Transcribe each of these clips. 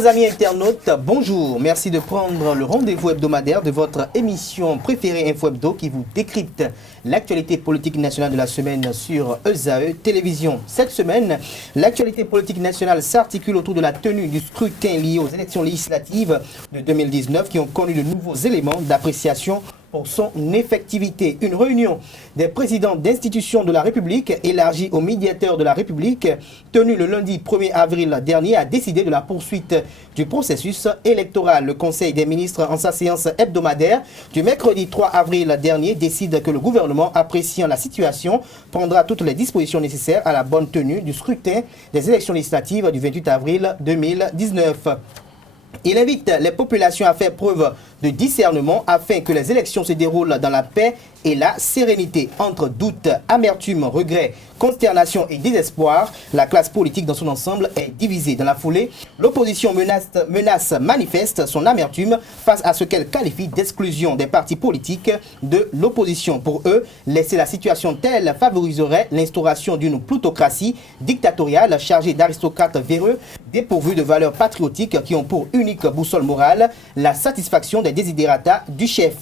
Chers amis internautes, bonjour. Merci de prendre le rendez-vous hebdomadaire de votre émission préférée Info Hebdo qui vous décrypte l'actualité politique nationale de la semaine sur ESAE Télévision. Cette semaine, l'actualité politique nationale s'articule autour de la tenue du scrutin lié aux élections législatives de 2019 qui ont connu de nouveaux éléments d'appréciation pour son effectivité. Une réunion des présidents d'institutions de la République élargie aux médiateurs de la République tenue le lundi 1er avril dernier a décidé de la poursuite du processus électoral. Le Conseil des ministres en sa séance hebdomadaire du mercredi 3 avril dernier décide que le gouvernement, appréciant la situation, prendra toutes les dispositions nécessaires à la bonne tenue du scrutin des élections législatives du 28 avril 2019. Il invite les populations à faire preuve de discernement afin que les élections se déroulent dans la paix et la sérénité. Entre doute, amertume, regret, consternation et désespoir, la classe politique dans son ensemble est divisée. Dans la foulée, l'opposition manifeste son amertume face à ce qu'elle qualifie d'exclusion des partis politiques de l'opposition. Pour eux, laisser la situation telle favoriserait l'instauration d'une plutocratie dictatoriale chargée d'aristocrates véreux dépourvus de valeurs patriotiques qui ont pour unique boussole morale la satisfaction des desiderata du chef.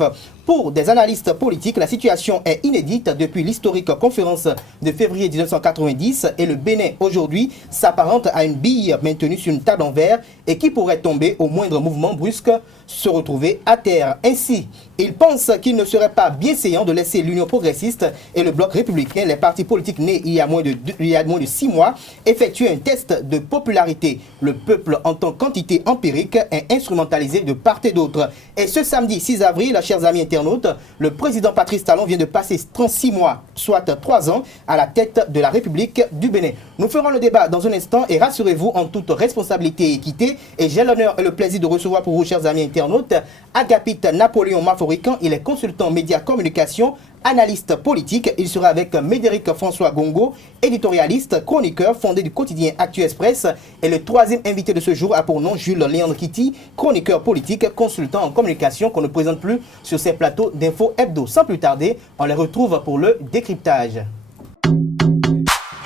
Pour des analystes politiques, la situation est inédite depuis l'historique conférence de février 1990 et le Bénin aujourd'hui s'apparente à une bille maintenue sur une table en verre et qui pourrait tomber au moindre mouvement brusque, se retrouver à terre. Ainsi, ils pensent qu'il ne serait pas bienséant de laisser l'Union progressiste et le Bloc républicain, les partis politiques nés il y a moins de 6 mois, effectuer un test de popularité. Le peuple en tant qu'entité empirique est instrumentalisé de part et d'autre. Et ce samedi 6 avril, chers amis internautes, le président Patrice Talon vient de passer 36 mois, soit 3 ans, à la tête de la République du Bénin. Nous ferons le débat dans un instant et rassurez-vous en toute responsabilité et équité. Et j'ai l'honneur et le plaisir de recevoir pour vous, chers amis internautes, Agapit Napoléon Maforican. Il est consultant média communication, analyste politique. Il sera avec Médéric François Gongo, éditorialiste, chroniqueur, fondé du quotidien Actu Express. Et le troisième invité de ce jour a pour nom Jules Léandre Kitty, chroniqueur politique, consultant en communication qu'on ne présente plus sur ces plateaux d'Info Hebdo. Sans plus tarder, on les retrouve pour le décryptage.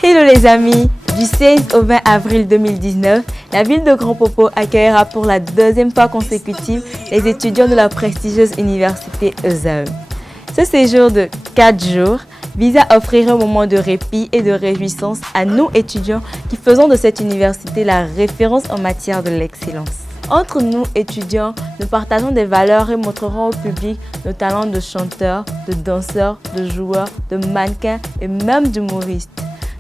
Hello les amis, du 16 au 20 avril 2019, la ville de Grand Popo accueillera pour la deuxième fois consécutive les étudiants de la prestigieuse université ESAE. Ce séjour de 4 jours vise à offrir un moment de répit et de réjouissance à nous étudiants qui faisons de cette université la référence en matière de l'excellence. Entre nous étudiants, nous partageons des valeurs et montrerons au public nos talents de chanteurs, de danseurs, de joueurs, de mannequins et même d'humoristes.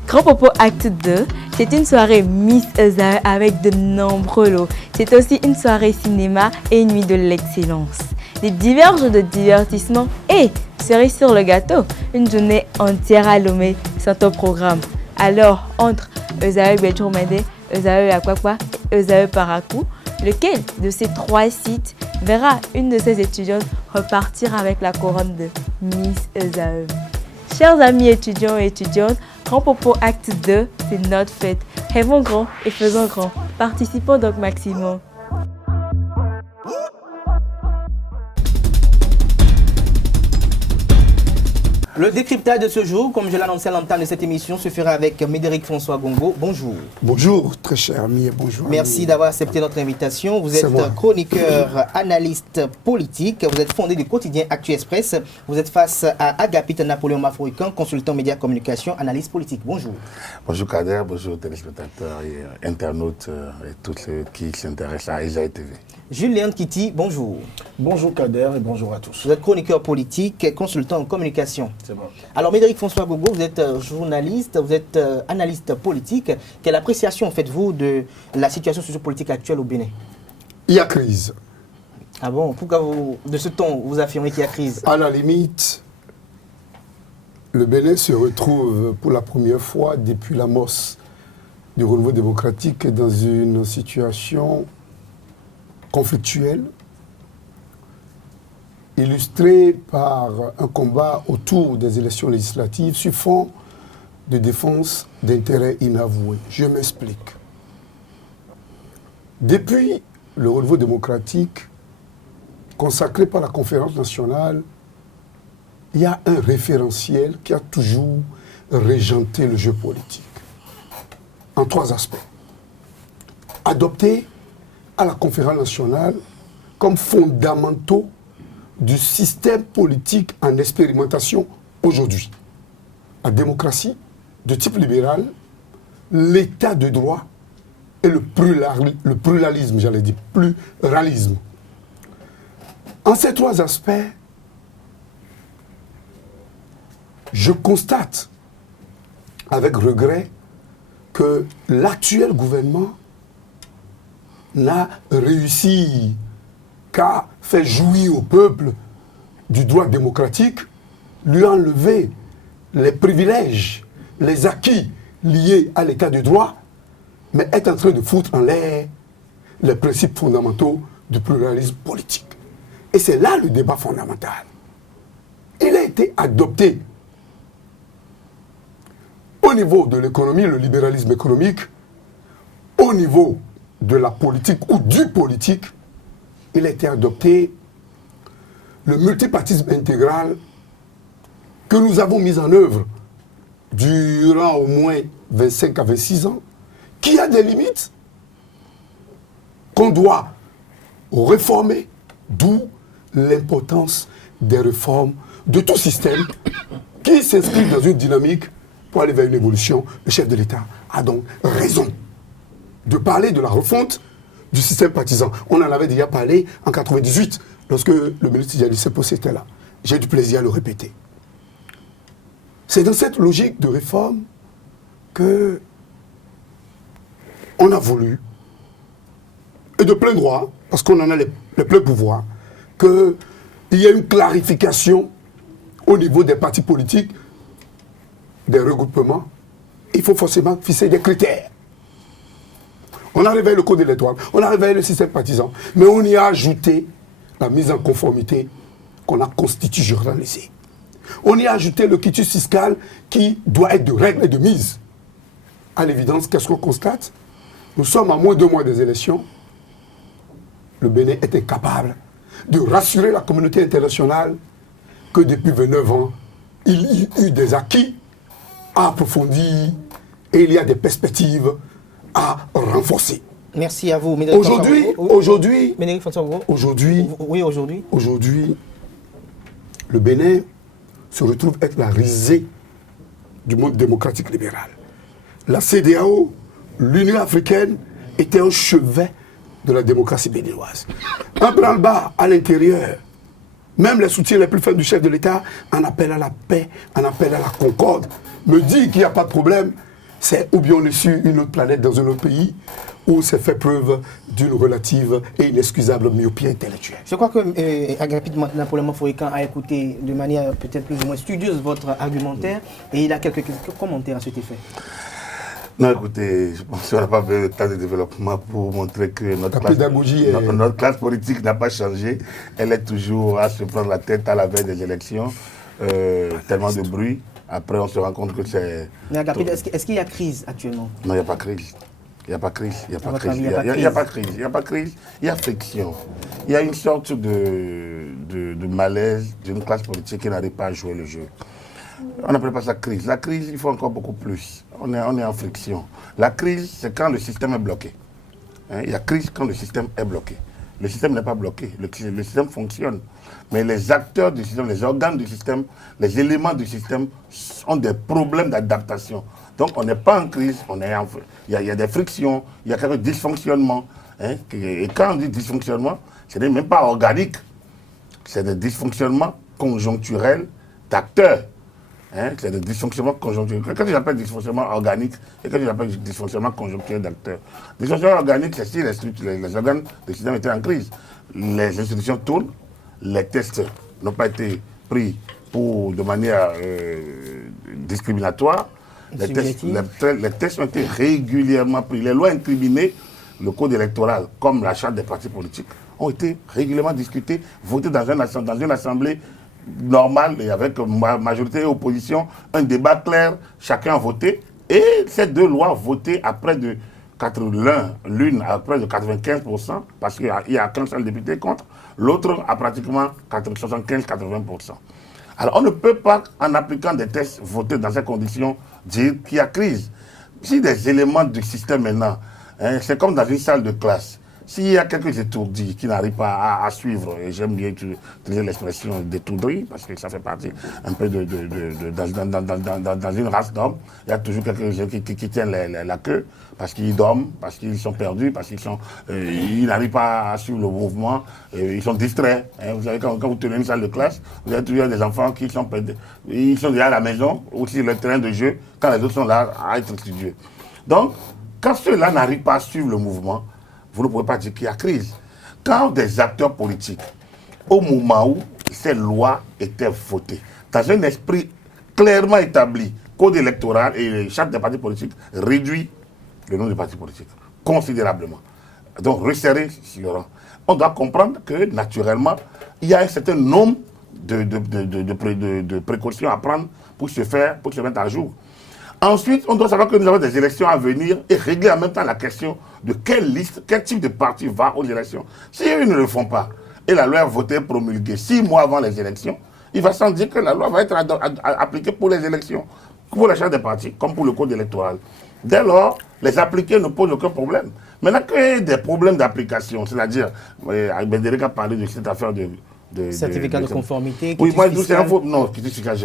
Grand Popo Acte 2, c'est une soirée Miss ESAE avec de nombreux lots. C'est aussi une soirée cinéma et une nuit de l'excellence. Des divers jeux de divertissement et, cerise sur le gâteau, une journée entière à Lomé sont au programme. Alors, entre ESAE Béchourmende, ESAE Akwakwa et ESAE Parakou, lequel de ces 3 sites verra une de ses étudiantes repartir avec la couronne de Miss ESAE. Chers amis étudiants et étudiantes, Grand Popo Acte 2, c'est notre fête. Rêvons grand et faisons grand. Participons donc maximum. Le décryptage de ce jour, comme je l'annonçais à l'entame de cette émission, se fera avec Médéric François Gongo. Bonjour. Bonjour, très cher ami, et bonjour. Merci d'avoir accepté notre invitation. Vous êtes chroniqueur, analyste politique. Vous êtes fondé du quotidien Actu Express. Vous êtes face à Agapit Napoléon Maforican, consultant média communication, analyste politique. Bonjour. Bonjour Kader, bonjour téléspectateurs et internautes et tous ceux qui s'intéressent à ESAE TV. Jules Léandre Kitty, bonjour. Bonjour Kader et bonjour à tous. Vous êtes chroniqueur politique, consultant en communication. C'est bon. Alors Médéric François Gongo, vous êtes journaliste, vous êtes analyste politique. Quelle appréciation faites-vous de la situation sociopolitique actuelle au Bénin? Il y a crise. Ah bon? Pourquoi de ce ton, vous affirmez qu'il y a crise? À la limite, le Bénin se retrouve pour la première fois depuis l'amorce du renouveau démocratique dans une situation conflictuelle, illustrée par un combat autour des élections législatives sur fond de défense d'intérêts inavoués. Je m'explique. Depuis le renouveau démocratique consacré par la conférence nationale, il y a un référentiel qui a toujours régenté le jeu politique. En 3 aspects. Adopter à la conférence nationale comme fondamentaux du système politique en expérimentation aujourd'hui. La démocratie de type libéral, l'état de droit et le pluralisme, j'allais dire pluralisme. En ces trois aspects, je constate avec regret que l'actuel gouvernement n'a réussi qu'à faire jouir au peuple du droit démocratique, lui enlever les privilèges, les acquis liés à l'état de droit, mais est en train de foutre en l'air les principes fondamentaux du pluralisme politique. Et c'est là le débat fondamental. Il a été adopté au niveau de l'économie, le libéralisme économique, au niveau de la politique ou du politique, il a été adopté le multipartisme intégral que nous avons mis en œuvre durant au moins 25 à 26 ans, qui a des limites qu'on doit réformer, d'où l'importance des réformes de tout système qui s'inscrit dans une dynamique pour aller vers une évolution. Le chef de l'État a donc raison de parler de la refonte du système partisan. On en avait déjà parlé en 1998, lorsque le ministre Yali Sepo était là. J'ai du plaisir à le répéter. C'est dans cette logique de réforme que on a voulu, et de plein droit, parce qu'on en a les pleins pouvoirs, qu'il y ait une clarification au niveau des partis politiques, des regroupements. Il faut forcément fixer des critères. On a réveillé le code électoral, on a réveillé le système partisan, mais on y a ajouté la mise en conformité qu'on a constitutionnalisée. On y a ajouté le quitus fiscal qui doit être de règle et de mise. À l'évidence, qu'est-ce qu'on constate? Nous sommes à moins de 2 mois des élections. Le Bénin est incapable de rassurer la communauté internationale que depuis 29 ans, il y a eu des acquis à approfondir et il y a des perspectives à renforcer. Merci à vous. Aujourd'hui, le Bénin se retrouve être la risée du monde démocratique libéral. La CEDEAO, l'Union africaine, était au chevet de la démocratie béninoise. Un branle-bas à l'intérieur, même les soutiens les plus faibles du chef de l'État, en appellent à la paix, en appellent à la concorde. Me dire qu'il n'y a pas de problème, c'est ou bien on est sur une autre planète dans un autre pays, ou c'est fait preuve d'une relative et inexcusable myopie intellectuelle. Je crois que Agripide Napoléon Mafoïkan a écouté de manière peut-être plus ou moins studieuse votre argumentaire et il a quelques commentaires à cet effet. Non, écoutez, je pense qu'on n'a pas besoin de temps de développement pour montrer que notre classe politique n'a pas changé. Elle est toujours à se prendre la tête à la veille des élections. Tellement de bruit. Après, on se rend compte que c'est... Mais Agripide, est-ce qu'il y a crise actuellement? Non, il n'y a pas crise. Il n'y a pas crise. Il n'y a pas crise. Il n'y a pas crise. Il n'y a pas crise. Il y a friction. Il y a une sorte de malaise d'une classe politique qui n'arrive pas à jouer le jeu. On n'appelle pas ça crise. La crise, il faut encore beaucoup plus. On est en friction. La crise, c'est quand le système est bloqué. Il y a crise quand le système est bloqué. Le système n'est pas bloqué. Le système fonctionne. Mais les acteurs du système, les organes du système, les éléments du système ont des problèmes d'adaptation. Donc on n'est pas en crise, il y a des frictions, il y a quelques dysfonctionnements. Et quand on dit dysfonctionnement, ce n'est même pas organique. C'est des dysfonctionnements conjoncturels d'acteurs. C'est des dysfonctionnements conjoncturels. Quand j'appelle dysfonctionnement organique et quand j'appelle dysfonctionnement conjoncturel d'acteurs. Dysfonctionnement organique, c'est si les organes du système étaient en crise. Les institutions tournent, les tests n'ont pas été pris de manière discriminatoire. Les tests ont été régulièrement pris. Les lois incriminées, le code électoral, comme la charte des partis politiques, ont été régulièrement discutées, votées dans une assemblée normale et avec majorité et opposition, un débat clair, chacun a voté. Et ces 2 lois votées à près de l'une à près de 95%, parce qu'il n'y a qu'un seul député contre, l'autre à pratiquement 75-80%. Alors on ne peut pas, en appliquant des tests votés dans ces conditions, dire qu'il y a crise. Si des éléments du système maintenant, c'est comme dans une salle de classe, s'il y a quelques étourdis qui n'arrivent pas à suivre, et j'aime bien utiliser l'expression d'étourderie, parce que ça fait partie un peu dans une race d'hommes, il y a toujours quelques-uns qui tiennent la queue, parce qu'ils dorment, parce qu'ils sont perdus, parce qu'ils n'arrivent pas à suivre le mouvement, ils sont distraits. Hein. Vous savez, quand vous tenez une salle de classe, vous avez toujours des enfants qui sont perdus. Ils sont déjà à la maison, ou sur le terrain de jeu, quand les autres sont là à être studieux. Donc, quand ceux-là n'arrivent pas à suivre le mouvement, vous ne pouvez pas dire qu'il y a crise. Quand des acteurs politiques, au moment où ces lois étaient votées, dans un esprit clairement établi, code électoral et charte des partis politiques réduit le nombre de partis politiques considérablement. Donc, resserrer sur le rang. On doit comprendre que, naturellement, il y a un certain nombre de précautions à prendre pour se mettre à jour. Ensuite, on doit savoir que nous avons des élections à venir et régler en même temps la question de quelle liste, quel type de parti va aux élections. Si eux ne le font pas et la loi est votée, promulguée 6 mois avant les élections, il va sans dire que la loi va être appliquée pour les élections, pour l'achat des partis, comme pour le code électoral. Dès lors, les appliquer ne posent aucun problème. Maintenant qu'il y a des problèmes d'application, c'est-à-dire, Bédéric a parlé de cette affaire de certificat de conformité. Oui, moi, c'est un faux. Non,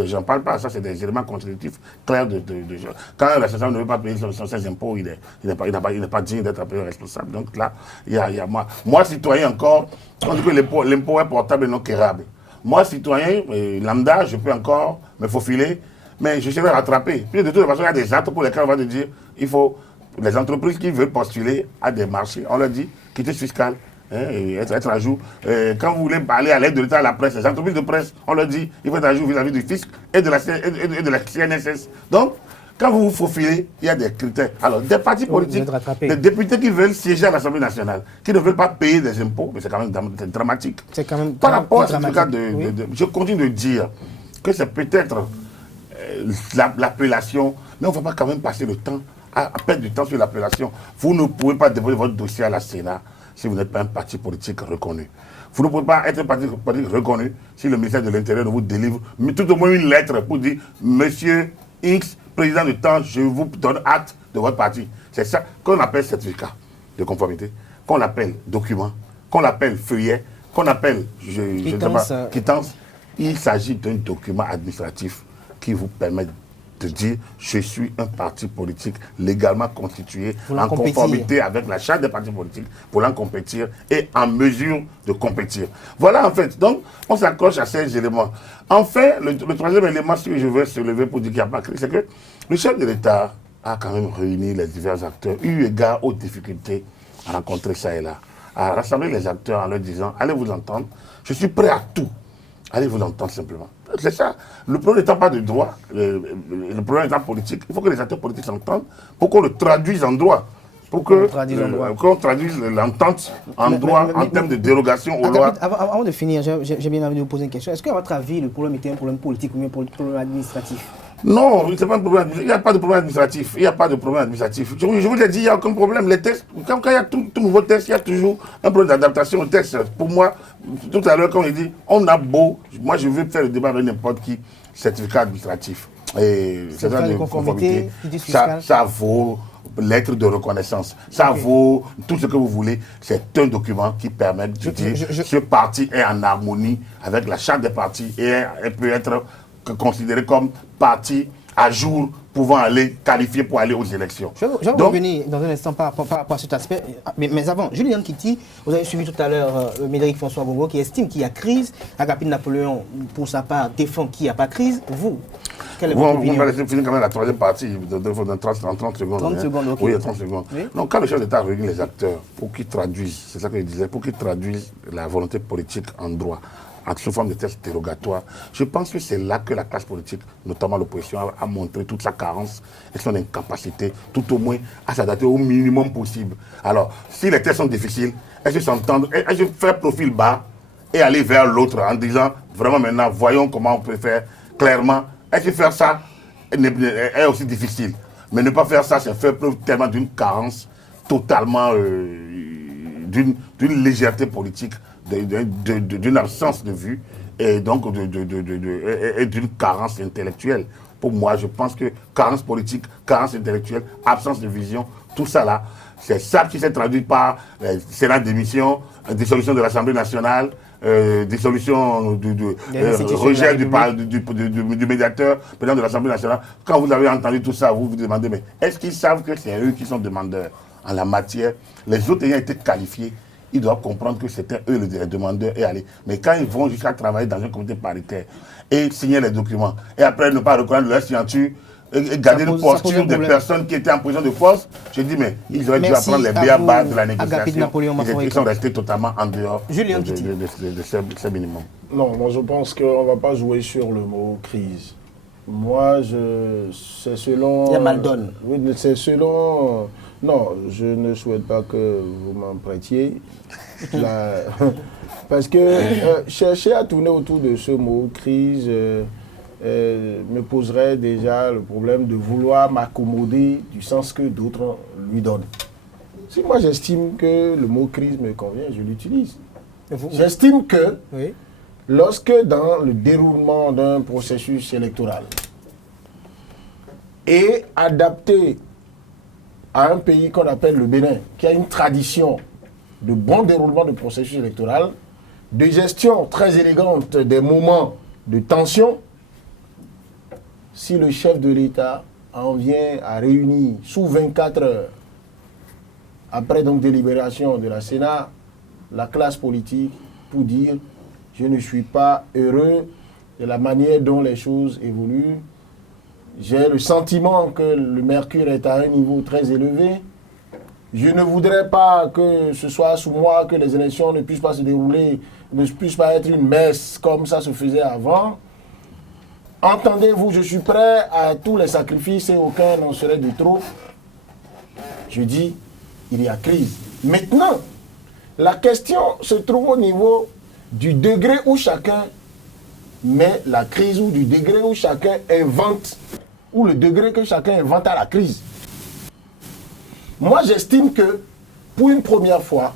j'en parle pas. Ça, c'est des éléments constitutifs clairs quand l'association ne veut pas payer ses impôts, il n'est pas digne d'être appelé responsable. Donc là, il y a moi. Moi, citoyen encore, on dit que l'impôt est portable et non quérable. Moi, citoyen, lambda, je peux encore me faufiler, mais je serai rattrapé. Puis de toute façon, il y a des actes pour lesquels on va te dire, il faut, les entreprises qui veulent postuler à des marchés, on leur dit, quitter fiscal. Et être à jour. Quand vous voulez parler à l'aide de l'État à la presse, les entreprises de presse, on leur dit il faut être à jour vis-à-vis du fisc et de la CNSS. Donc, quand vous vous faufilez, il y a des critères. Alors, des partis politiques, des députés qui veulent siéger à l'Assemblée nationale, qui ne veulent pas payer des impôts, mais c'est quand même dramatique. C'est quand même par rapport à ce cas je continue de dire que c'est peut-être l'appellation, mais on ne va pas quand même passer le temps à perdre du temps sur l'appellation. Vous ne pouvez pas déposer votre dossier à la Sénat si vous n'êtes pas un parti politique reconnu. Vous ne pouvez pas être un parti politique reconnu si le ministère de l'Intérieur ne vous délivre tout au moins une lettre pour dire « Monsieur X, président du temps, je vous donne acte de votre parti ». C'est ça qu'on appelle certificat de conformité, qu'on appelle document, qu'on appelle feuillet, qu'on appelle quittance. Il s'agit d'un document administratif qui vous permet de dire je suis un parti politique légalement constitué en conformité avec la charte des partis politiques pour l'en compétir et en mesure de compétir. Voilà en fait. Donc on s'accroche à ces éléments. Enfin, le troisième élément que je veux soulever pour dire qu'il n'y a pas de crise, c'est que le chef de l'État a quand même réuni les divers acteurs, eu égard aux difficultés à rencontrer ça et là, à rassembler les acteurs en leur disant allez vous entendre, je suis prêt à tout. Allez vous l'entendre simplement. C'est ça. Le problème n'étant pas de droit, le problème étant politique, il faut que les acteurs politiques s'entendent pour qu'on le traduise en droit. Pour qu'on traduise l'entente en droit en termes de dérogation aux lois. Avant de finir, j'ai bien envie de vous poser une question. Est-ce qu'à votre avis, le problème était un problème politique ou un problème administratif? Non, ce n'est pas un problème. Il n'y a pas de problème administratif. Il n'y a pas de problème administratif. Je vous ai dit, il n'y a aucun problème. Les textes, quand il y a tout nouveau texte, il y a toujours un problème d'adaptation au texte. Pour moi, tout à l'heure, quand on dit, on a beau, moi je veux faire le débat avec n'importe qui, certificat administratif. Et certificat de conformité, ça vaut lettre de reconnaissance. Ça vaut tout ce que vous voulez. C'est un document qui permet de dire ce parti est en harmonie avec la charte des partis et peut être considéré comme parti à jour pouvant aller qualifier pour aller aux élections. Je vais revenir dans un instant par rapport à cet aspect. Mais avant, Julian Kitty, vous avez suivi tout à l'heure Médéric François Bongo qui estime qu'il y a crise. Agapine Napoléon, pour sa part, défend qu'il n'y a pas crise. Vous, quelle est votre opinion? On va laisser finir quand même la troisième partie en 30 secondes. 30 secondes, ok. Oui, 30 secondes. Oui? Donc quand le chef d'État réunit les acteurs pour qu'ils traduisent, c'est ça que je disais, pour qu'ils traduisent la volonté politique en droit, sous forme de tests dérogatoires. Je pense que c'est là que la classe politique, notamment l'opposition, a montré toute sa carence et son incapacité, tout au moins, à s'adapter au minimum possible. Alors, si les tests sont difficiles, est-ce que s'entendre, est-ce que faire profil bas et aller vers l'autre en disant, vraiment maintenant, voyons comment on peut faire clairement. Est-ce que faire ça est aussi difficile? Mais ne pas faire ça, c'est faire preuve tellement d'une carence, totalement d'une légèreté politique, d'une absence de vue et donc d'une carence intellectuelle. Pour moi, je pense que carence politique, carence intellectuelle, absence de vision, tout ça là, C'est ça qui s'est traduit par Sénat d'émission, dissolution de l'Assemblée nationale, dissolution rejet du médiateur, président de l'Assemblée nationale. Quand vous avez entendu tout ça, vous vous demandez, mais est-ce qu'ils savent que c'est eux qui sont demandeurs en la matière? Les autres ayant été qualifiés, ils doivent comprendre que c'était eux les demandeurs et aller. Mais quand ils vont jusqu'à travailler dans un comité paritaire et signer les documents, et après ne pas reconnaître leur signature, et garder une posture des personnes qui étaient en prison de force, je dis, mais ils auraient dû apprendre les b.a.-ba de la négociation. Ils sont restés totalement en dehors de ce minimum. Non, moi je pense qu'on ne va pas jouer sur le mot crise. Moi, c'est selon... Il y a mal donne. Oui, c'est selon... Non, je ne souhaite pas que vous m'en prêtiez. Parce que chercher à tourner autour de ce mot crise me poserait déjà le problème de vouloir m'accommoder du sens que d'autres lui donnent. Si moi j'estime que le mot crise me convient, je l'utilise. J'estime que lorsque dans le déroulement d'un processus électoral et adapté à un pays qu'on appelle le Bénin, qui a une tradition de bon déroulement de processus électoral, de gestion très élégante des moments de tension, si le chef de l'État en vient à réunir sous 24 heures, après donc délibération de la Sénat, la classe politique pour dire « je ne suis pas heureux de la manière dont les choses évoluent, j'ai le sentiment que le mercure est à un niveau très élevé, je ne voudrais pas que ce soit sous moi que les élections ne puissent pas se dérouler, ne puissent pas être une messe comme ça se faisait avant. Entendez-vous, je suis prêt à tous les sacrifices et aucun n'en serait de trop. » Je dis, il y a crise. Maintenant, la question se trouve au niveau du degré où chacun met la crise ou du degré où chacun invente, ou le degré que chacun invente à la crise. Moi, j'estime que, pour une première fois,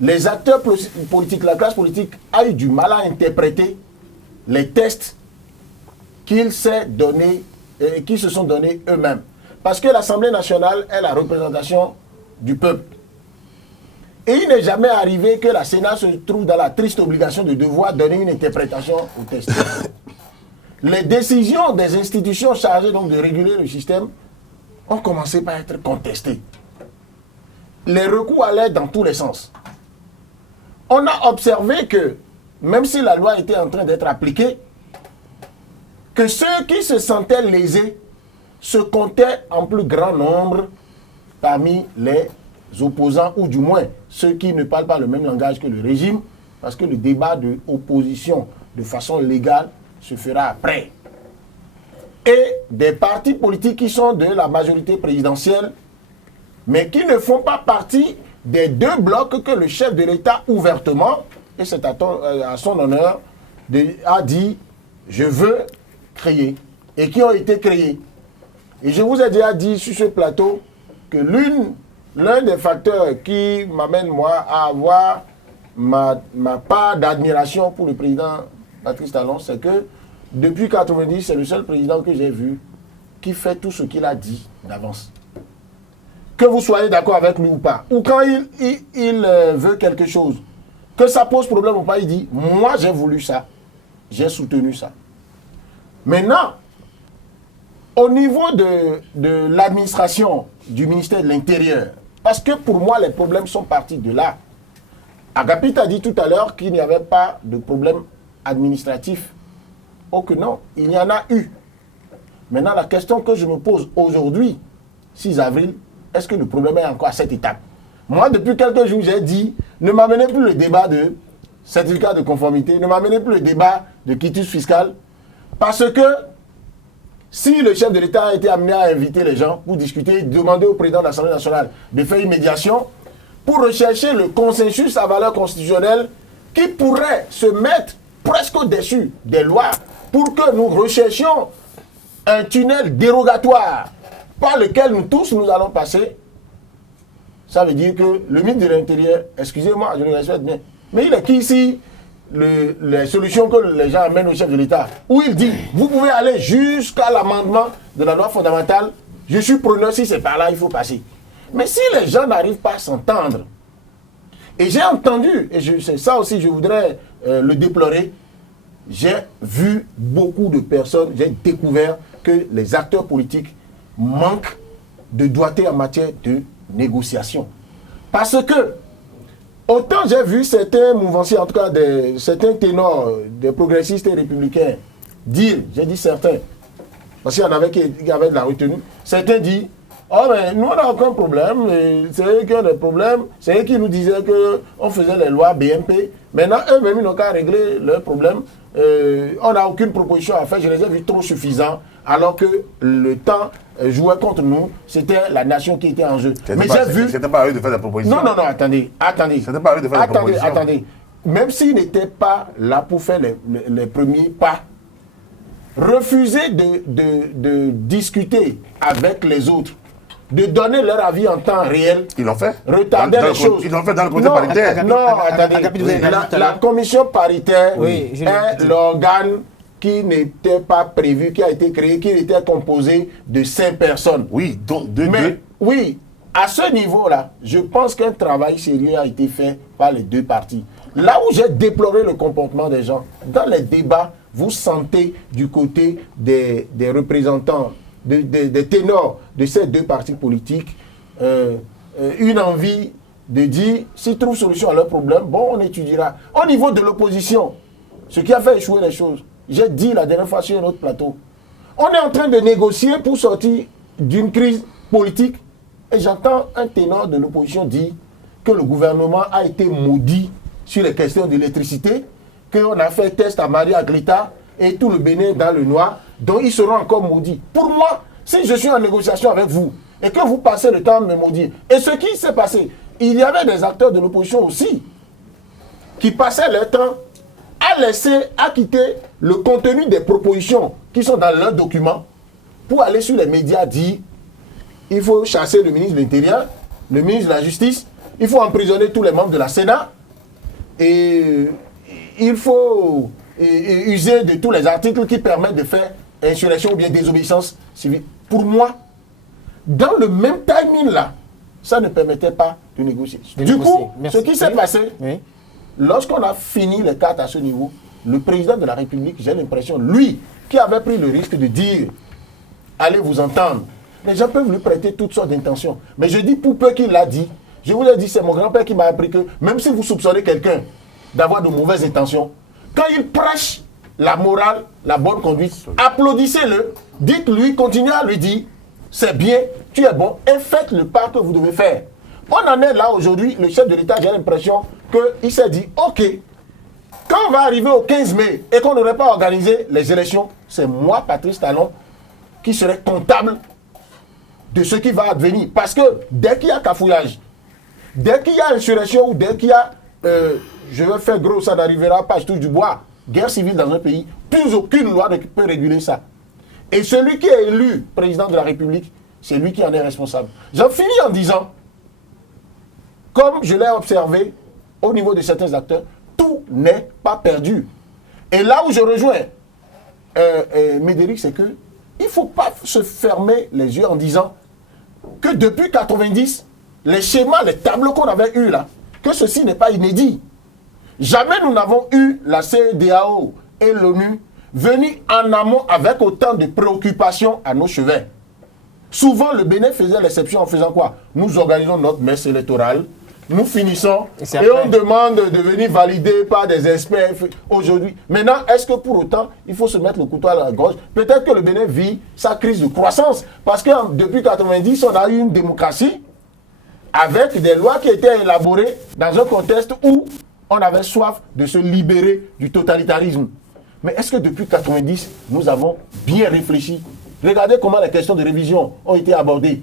les acteurs politiques, la classe politique a eu du mal à interpréter les tests qu'ils se sont donnés eux-mêmes. Parce que l'Assemblée nationale est la représentation du peuple. Et il n'est jamais arrivé que la Sénat se trouve dans la triste obligation de devoir donner une interprétation au test. Les décisions des institutions chargées donc de réguler le système ont commencé par être contestées. Les recours allaient dans tous les sens. On a observé que, même si la loi était en train d'être appliquée, que ceux qui se sentaient lésés se comptaient en plus grand nombre parmi les opposants, ou du moins ceux qui ne parlent pas le même langage que le régime, parce que le débat de opposition de façon légale se fera après. Et des partis politiques qui sont de la majorité présidentielle, mais qui ne font pas partie des deux blocs que le chef de l'État ouvertement, et c'est à son honneur, a dit « je veux créer », et qui ont été créés. Et je vous ai déjà dit sur ce plateau que l'un des facteurs qui m'amène moi à avoir ma part d'admiration pour le président Patrice Talon, c'est que depuis 1990, c'est le seul président que j'ai vu qui fait tout ce qu'il a dit d'avance. Que vous soyez d'accord avec lui ou pas, ou quand il veut quelque chose, que ça pose problème ou pas, il dit « moi j'ai voulu ça, j'ai soutenu ça ». Maintenant, au niveau de l'administration du ministère de l'Intérieur, parce que pour moi les problèmes sont partis de là. Agapit a dit tout à l'heure qu'il n'y avait pas de problème administratif. Oh que non, il y en a eu. Maintenant, la question que je me pose aujourd'hui, 6 avril, est-ce que le problème est encore à cette étape? Moi, depuis quelques jours, j'ai dit, ne m'amenez plus le débat de certificat de conformité, ne m'amenez plus le débat de quitus fiscal, parce que si le chef de l'État a été amené à inviter les gens pour discuter, demander au président de l'Assemblée nationale de faire une médiation pour rechercher le consensus à valeur constitutionnelle qui pourrait se mettre presque au-dessus des lois pour que nous recherchions un tunnel dérogatoire par lequel nous tous nous allons passer, ça veut dire que le ministre de l'Intérieur, excusez-moi, je le respecte bien, mais il est qui ici les solutions que les gens amènent au chef de l'État, où il dit, vous pouvez aller jusqu'à l'amendement de la loi fondamentale, je suis preneur si c'est par là, il faut passer. Mais si les gens n'arrivent pas à s'entendre, et j'ai entendu, et c'est ça aussi je voudrais le déplorer, j'ai vu beaucoup de personnes, j'ai découvert que les acteurs politiques manquent de doigté en matière de négociation. Parce que, autant j'ai vu certains mouvanciers, en tout cas certains ténors, des progressistes et républicains, dire, j'ai dit certains, parce qu'il y en avait qui avaient de la retenue, certains disent, oh mais nous on n'a aucun problème, c'est eux qui ont des problèmes, c'est eux qui nous disaient qu'on faisait les lois BMP, maintenant eux-mêmes ils n'ont qu'à régler leurs problèmes, on n'a aucune proposition à faire, je les ai vus trop suffisants, alors que le temps jouait contre nous, c'était la nation qui était en jeu. Mais j'ai vu... C'était pas à eux de faire des propositions. Non, attendez. C'était pas à eux de faire des propositions. Attendez. Même s'ils n'étaient pas là pour faire les premiers pas, refuser de discuter avec les autres, de donner leur avis en temps réel. Ils l'ont fait. Retarder les choses. Ils l'ont fait dans le côté paritaire. Non, attendez. La commission paritaire est l'organe qui n'était pas prévu, qui a été créé, qui était composé de 5 personnes. Oui, donc oui, à ce niveau-là, je pense qu'un travail sérieux a été fait par les deux parties. Là où j'ai déploré le comportement des gens, dans les débats, vous sentez du côté des représentants, des ténors de ces deux partis politiques, une envie de dire, s'ils trouvent solution à leurs problèmes, bon, on étudiera. Au niveau de l'opposition, ce qui a fait échouer les choses, j'ai dit la dernière fois sur un autre plateau, on est en train de négocier pour sortir d'une crise politique et j'entends un ténor de l'opposition dire que le gouvernement a été maudit sur les questions d'électricité, qu'on a fait test à Maria Aglita et tout le Bénin dans le noir, donc ils seront encore maudits. Pour moi, si je suis en négociation avec vous et que vous passez le temps de me maudire, et ce qui s'est passé, il y avait des acteurs de l'opposition aussi qui passaient leur temps à quitter le contenu des propositions qui sont dans leurs documents pour aller sur les médias dire il faut chasser le ministre de l'Intérieur, le ministre de la Justice, il faut emprisonner tous les membres de la Sénat et il faut user de tous les articles qui permettent de faire insurrection ou bien désobéissance civile. Pour moi, dans le même timing là, ça ne permettait pas de négocier. Du coup, ce qui s'est passé, lorsqu'on a fini les cartes à ce niveau, le président de la République, j'ai l'impression, lui, qui avait pris le risque de dire « allez vous entendre », les gens peuvent lui prêter toutes sortes d'intentions. Mais je dis pour peu qu'il l'a dit, je vous l'ai dit, c'est mon grand-père qui m'a appris que même si vous soupçonnez quelqu'un d'avoir de mauvaises intentions, quand il prêche la morale, la bonne conduite, applaudissez-le, dites-lui, continuez à lui dire « c'est bien, tu es bon » et faites le pas que vous devez faire. On en est là aujourd'hui, le chef de l'État, j'ai l'impression qu'il s'est dit, ok, quand on va arriver au 15 mai et qu'on n'aurait pas organisé les élections, c'est moi, Patrice Talon, qui serai comptable de ce qui va advenir. Parce que dès qu'il y a cafouillage, dès qu'il y a insurrection ou dès qu'il y a, je vais faire gros, ça n'arrivera pas, je touche du bois, guerre civile dans un pays, plus aucune loi ne peut réguler ça. Et celui qui est élu président de la République, c'est lui qui en est responsable. J'en finis en disant, comme je l'ai observé au niveau de certains acteurs, tout n'est pas perdu. Et là où je rejoins Médéric, c'est que il ne faut pas se fermer les yeux en disant que depuis 90, les schémas, les tableaux qu'on avait eus là, que ceci n'est pas inédit. Jamais nous n'avons eu la CEDEAO et l'ONU venir en amont avec autant de préoccupations à nos cheveux. Souvent, le Bénin faisait l'exception en faisant quoi? Nous organisons notre messe électorale, nous finissons et on demande de venir valider par des experts aujourd'hui. Maintenant, est-ce que pour autant, il faut se mettre le couteau à la gorge? Peut-être que le Bénin vit sa crise de croissance parce que depuis 90, on a eu une démocratie avec des lois qui étaient élaborées dans un contexte où on avait soif de se libérer du totalitarisme. Mais est-ce que depuis 90, nous avons bien réfléchi? Regardez comment les questions de révision ont été abordées.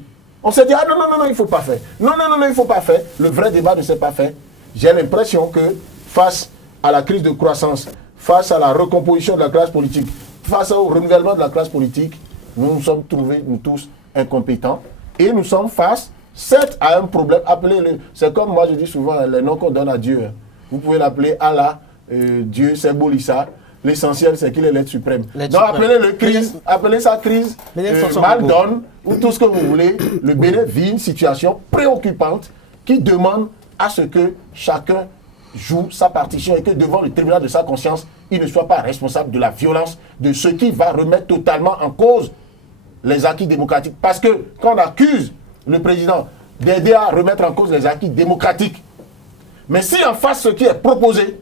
On s'est dit, ah non, il ne faut pas faire. Non, il ne faut pas faire. Le vrai débat ne s'est pas fait. J'ai l'impression que face à la crise de croissance, face à la recomposition de la classe politique, face au renouvellement de la classe politique, nous nous sommes trouvés, nous tous, incompétents. Et nous sommes face, certes, à un problème. Appelez-le. C'est comme moi, je dis souvent, les noms qu'on donne à Dieu. Vous pouvez l'appeler Allah, Dieu, c'est Bolissa. l'essentiel, c'est qu'il est l'aide suprême. L'aide Donc suprême. appelez ça crise, mal donne, ou tout ce que vous voulez. Le Bénin vit une situation préoccupante qui demande à ce que chacun joue sa partition et que devant le tribunal de sa conscience, il ne soit pas responsable de la violence, de ce qui va remettre totalement en cause les acquis démocratiques. Parce que quand on accuse le président d'aider à remettre en cause les acquis démocratiques, mais si en face ce qui est proposé,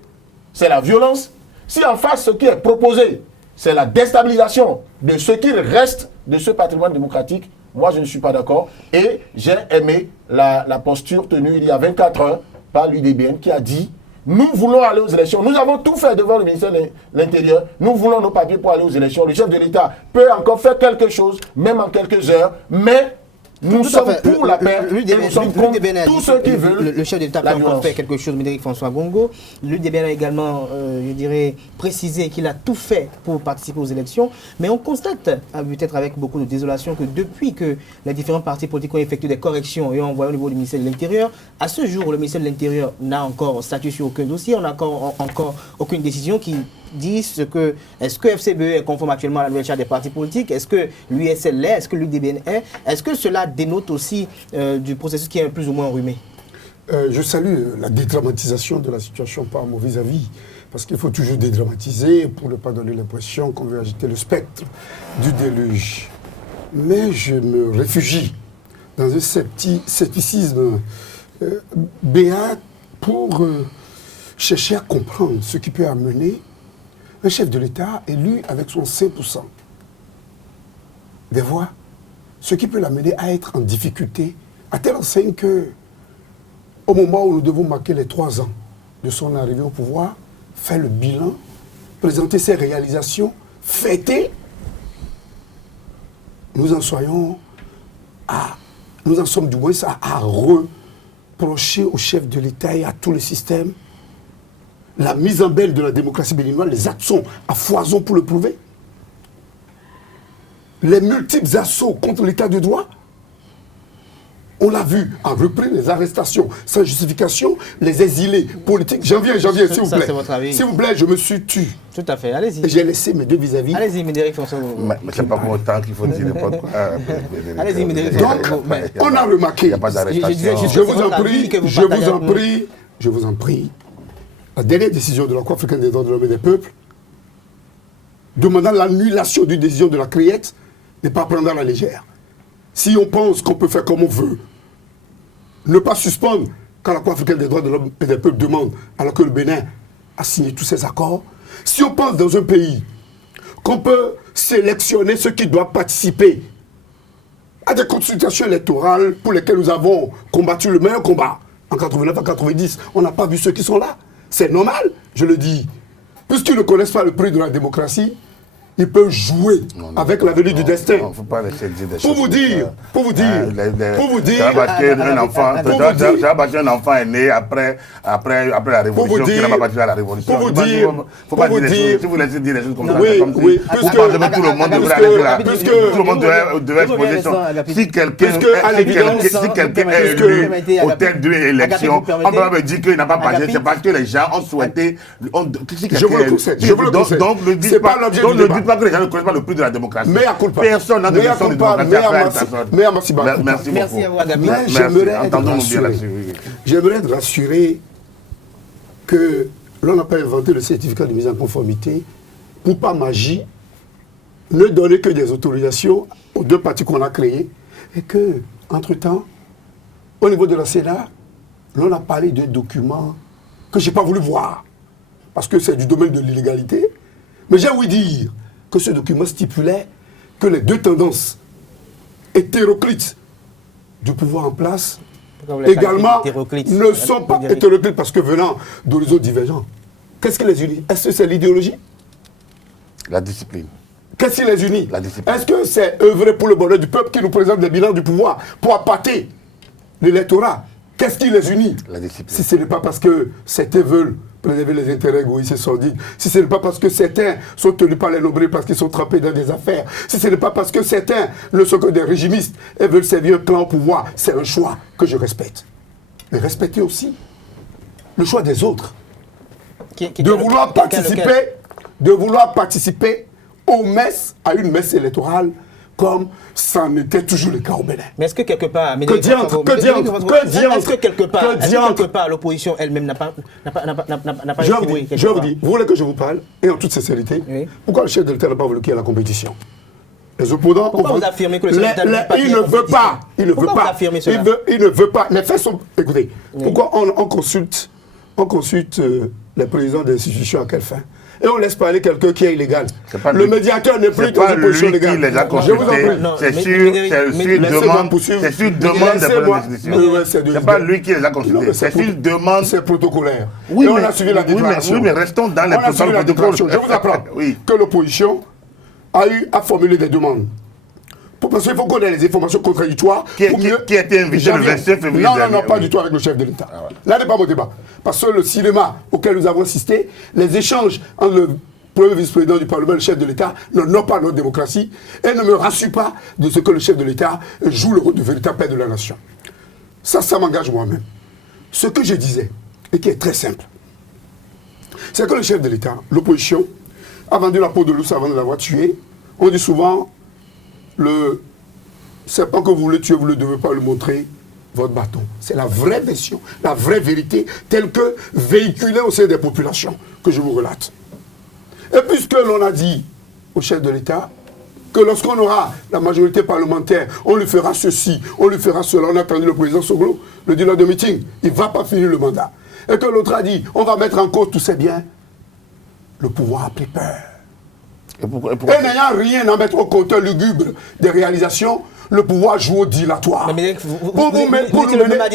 c'est la violence, si en face ce qui est proposé, c'est la déstabilisation de ce qu'il reste de ce patrimoine démocratique, moi je ne suis pas d'accord. Et j'ai aimé la posture tenue il y a 24 heures par l'UDBN qui a dit: nous voulons aller aux élections. Nous avons tout fait devant le ministère de l'Intérieur. Nous voulons nos papiers pour aller aux élections. Le chef de l'État peut encore faire quelque chose, même en quelques heures, mais nous sommes pour la paix et nous sommes contre tous ceux qui veulent. Le chef de l'État peut encore faire quelque chose, Médéric François Bongo. L'UDBN a également, je dirais, précisé qu'il a tout fait pour participer aux élections. Mais on constate, peut-être avec beaucoup de désolation, que depuis que les différents partis politiques ont effectué des corrections et ont envoyé au niveau du ministère de l'Intérieur, à ce jour, le ministère de l'Intérieur n'a encore statué sur aucun dossier, on n'a encore aucune décision qui disent que est-ce que FCBE est conforme actuellement à la nouvelle charte des partis politiques, est-ce que l'USL l'est, est-ce que l'UDBN est-ce que cela dénote aussi du processus qui est plus ou moins enrhumé? Je salue la dédramatisation de la situation par mon vis-à-vis, parce qu'il faut toujours dédramatiser pour ne pas donner l'impression qu'on veut agiter le spectre du déluge. Mais je me réfugie dans un scepticisme béat pour chercher à comprendre ce qui peut amener un chef de l'État élu avec son 5% des voix, ce qui peut l'amener à être en difficulté, à telle enseigne que, au moment où nous devons marquer les 3 ans de son arrivée au pouvoir, faire le bilan, présenter ses réalisations, fêter, nous en sommes du moins à reprocher au chef de l'État et à tout le système la mise en belle de la démocratie béninoise. Les actes sont à foison pour le prouver. Les multiples assauts contre l'état de droit, on l'a vu en repris, les arrestations sans justification, les exilés politiques. J'en viens, s'il vous plaît. S'il vous plaît, je me suis tu. Tout à fait, allez-y. J'ai laissé mes deux vis-à-vis. Allez-y, Médéric François. Mais c'est pas pour autant qu'il faut dire n'importe quoi. Allez-y, Médéric. Donc, on a remarqué. Il n'y a pas d'arrestation. Je vous en prie, la dernière décision de la Cour africaine des droits de l'homme et des peuples, demandant l'annulation d'une décision de la CRIET, n'est pas à prendre à la légère. Si on pense qu'on peut faire comme on veut, ne pas suspendre quand la Cour africaine des droits de l'homme et des peuples demande, alors que le Bénin a signé tous ces accords, si on pense dans un pays qu'on peut sélectionner ceux qui doivent participer à des consultations électorales pour lesquelles nous avons combattu le meilleur combat, en 89, en 90, on n'a pas vu ceux qui sont là. C'est normal, je le dis. Puisqu'ils ne connaissent pas le prix de la démocratie, ils peuvent jouer avec l'avenir du destin. Il ne faut pas laisser dire des choses. Pour vous dire, un enfant est né après la Révolution, qui n'a pas participé à la Révolution. Pour vous dire, faut pas dire des choses. Si vous laissez dire des choses comme ça, oui, comme oui, si tout le monde devrait aller là. Tout le monde devrait se poser son. Si quelqu'un est élu au tête d'une élection, on ne peut pas me dire qu'il n'a pas participé. C'est parce que les gens ont souhaité. Je vous le concède. Donc ne dites pas que les gens ne connaissent pas le prix de la démocratie. Personne n'a de leçon de démocratie à faire personne. Merci à vous, Agabi. J'aimerais être rassuré que l'on n'a pas inventé le certificat de mise en conformité pour par magie ne donner que des autorisations aux 2 partis qu'on a créés et que, entre-temps, au niveau de la Sénat, l'on a parlé d'un document que je n'ai pas voulu voir parce que c'est du domaine de l'illégalité. Mais j'ai ouï dire que ce document stipulait que les 2 tendances hétéroclites du pouvoir en place également ne sont pas hétéroclites parce que venant d'horizons divergents. Qu'est-ce qui les unit? Est-ce que c'est l'idéologie? La discipline. Qu'est-ce qui les unit? La discipline. Est-ce que c'est œuvrer pour le bonheur du peuple qui nous présente des bilans du pouvoir pour appâter l'électorat? Qu'est-ce qui les unit? La discipline. Si ce n'est pas parce que certains veulent préserver les intérêts égoïstes et sordides, si ce n'est pas parce que certains sont tenus par les nombrils parce qu'ils sont trempés dans des affaires, si ce n'est pas parce que certains ne sont que des régimistes et veulent servir un clan au pouvoir, c'est un choix que je respecte. Mais respectez aussi le choix des autres. De vouloir participer de vouloir participer à une messe électorale comme ça n'était toujours le cas au Bénin. Mais est-ce que quelque part, est-ce que quelque part l'opposition elle-même n'a pas joué quelque Je vous part. dis, vous voulez que je vous parle, et en toute sincérité, pourquoi le chef de l'État n'a pas voulu qu'il y ait la compétition? Les opposants... Pourquoi vous affirmez que le chef de l'État n'a pas il ne veut pas. Il ne veut Pourquoi pas. vous affirmez cela? Il ne veut pas. Les faits sont... Écoutez, pourquoi on consulte les présidents d'institutions à quelle fin? Et on laisse parler quelqu'un qui est illégal. Le médiateur n'est plus dans une position légale. Je vous en prie. C'est sur demande des Ce n'est pas lui qui les a consultés. C'est sur demande. C'est protocolaire. Oui, et on a suivi la déclaration. Oui, mais restons dans les protocoles. Je vous apprends que l'opposition a formulé des demandes. Parce qu'il faut qu'on ait les informations contradictoires. Qui a été invité le 27 février Non, pas du tout avec le chef de l'État. Là n'est pas mon débat. Parce que le cinéma auquel nous avons assisté, les échanges entre le premier vice-président du Parlement et le chef de l'État n'ont pas notre démocratie et ne me rassure pas de ce que le chef de l'État joue le rôle de véritable père de la nation. Ça m'engage moi-même. Ce que je disais, et qui est très simple, c'est que le chef de l'État, l'opposition, a vendu la peau de l'ours avant de l'avoir tué. On dit souvent... C'est pas que vous le tuez, vous ne devez pas le montrer, votre bâton. C'est la vraie version, la vraie vérité, telle que véhiculée au sein des populations, que je vous relate. Et puisque l'on a dit au chef de l'État que lorsqu'on aura la majorité parlementaire, on lui fera ceci, on lui fera cela, on a entendu le président Soglo, le dealer de meeting, il ne va pas finir le mandat. Et que l'autre a dit, on va mettre en cause tous ces biens, le pouvoir a pris peur. Et n'ayant rien à mettre au compteur lugubre des réalisations, le pouvoir joue au dilatoire. Mais pour nous mener,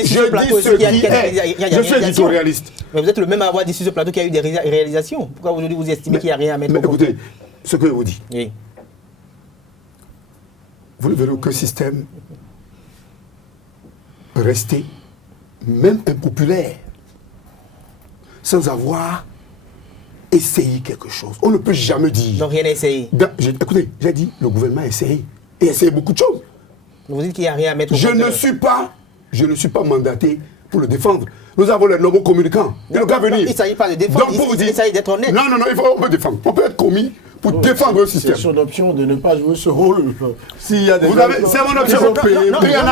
je suis éditorialiste. Mais vous êtes le même à avoir dit sur ce plateau qu'il y a eu des réalisations. Pourquoi aujourd'hui vous estimez qu'il n'y a rien à mettre au compteur? Écoutez, ce que je vous dis, oui. Vous ne verrez aucun système rester, même impopulaire, sans avoir essayé quelque chose. On ne peut jamais dire... Donc rien n'a essayé. Écoutez, j'ai dit, le gouvernement a essayé. Et a essayé beaucoup de choses. Vous dites qu'il n'y a rien à mettre au compteur. Je ne suis pas mandaté pour le défendre. Nous avons les nombreux communicants. Il ne s'agit pas de défendre, il s'agit d'être honnête. Non, on peut défendre. On peut être commis pour défendre le système. C'est son option de ne pas jouer ce rôle. S'il y a des... C'est mon option. Il y en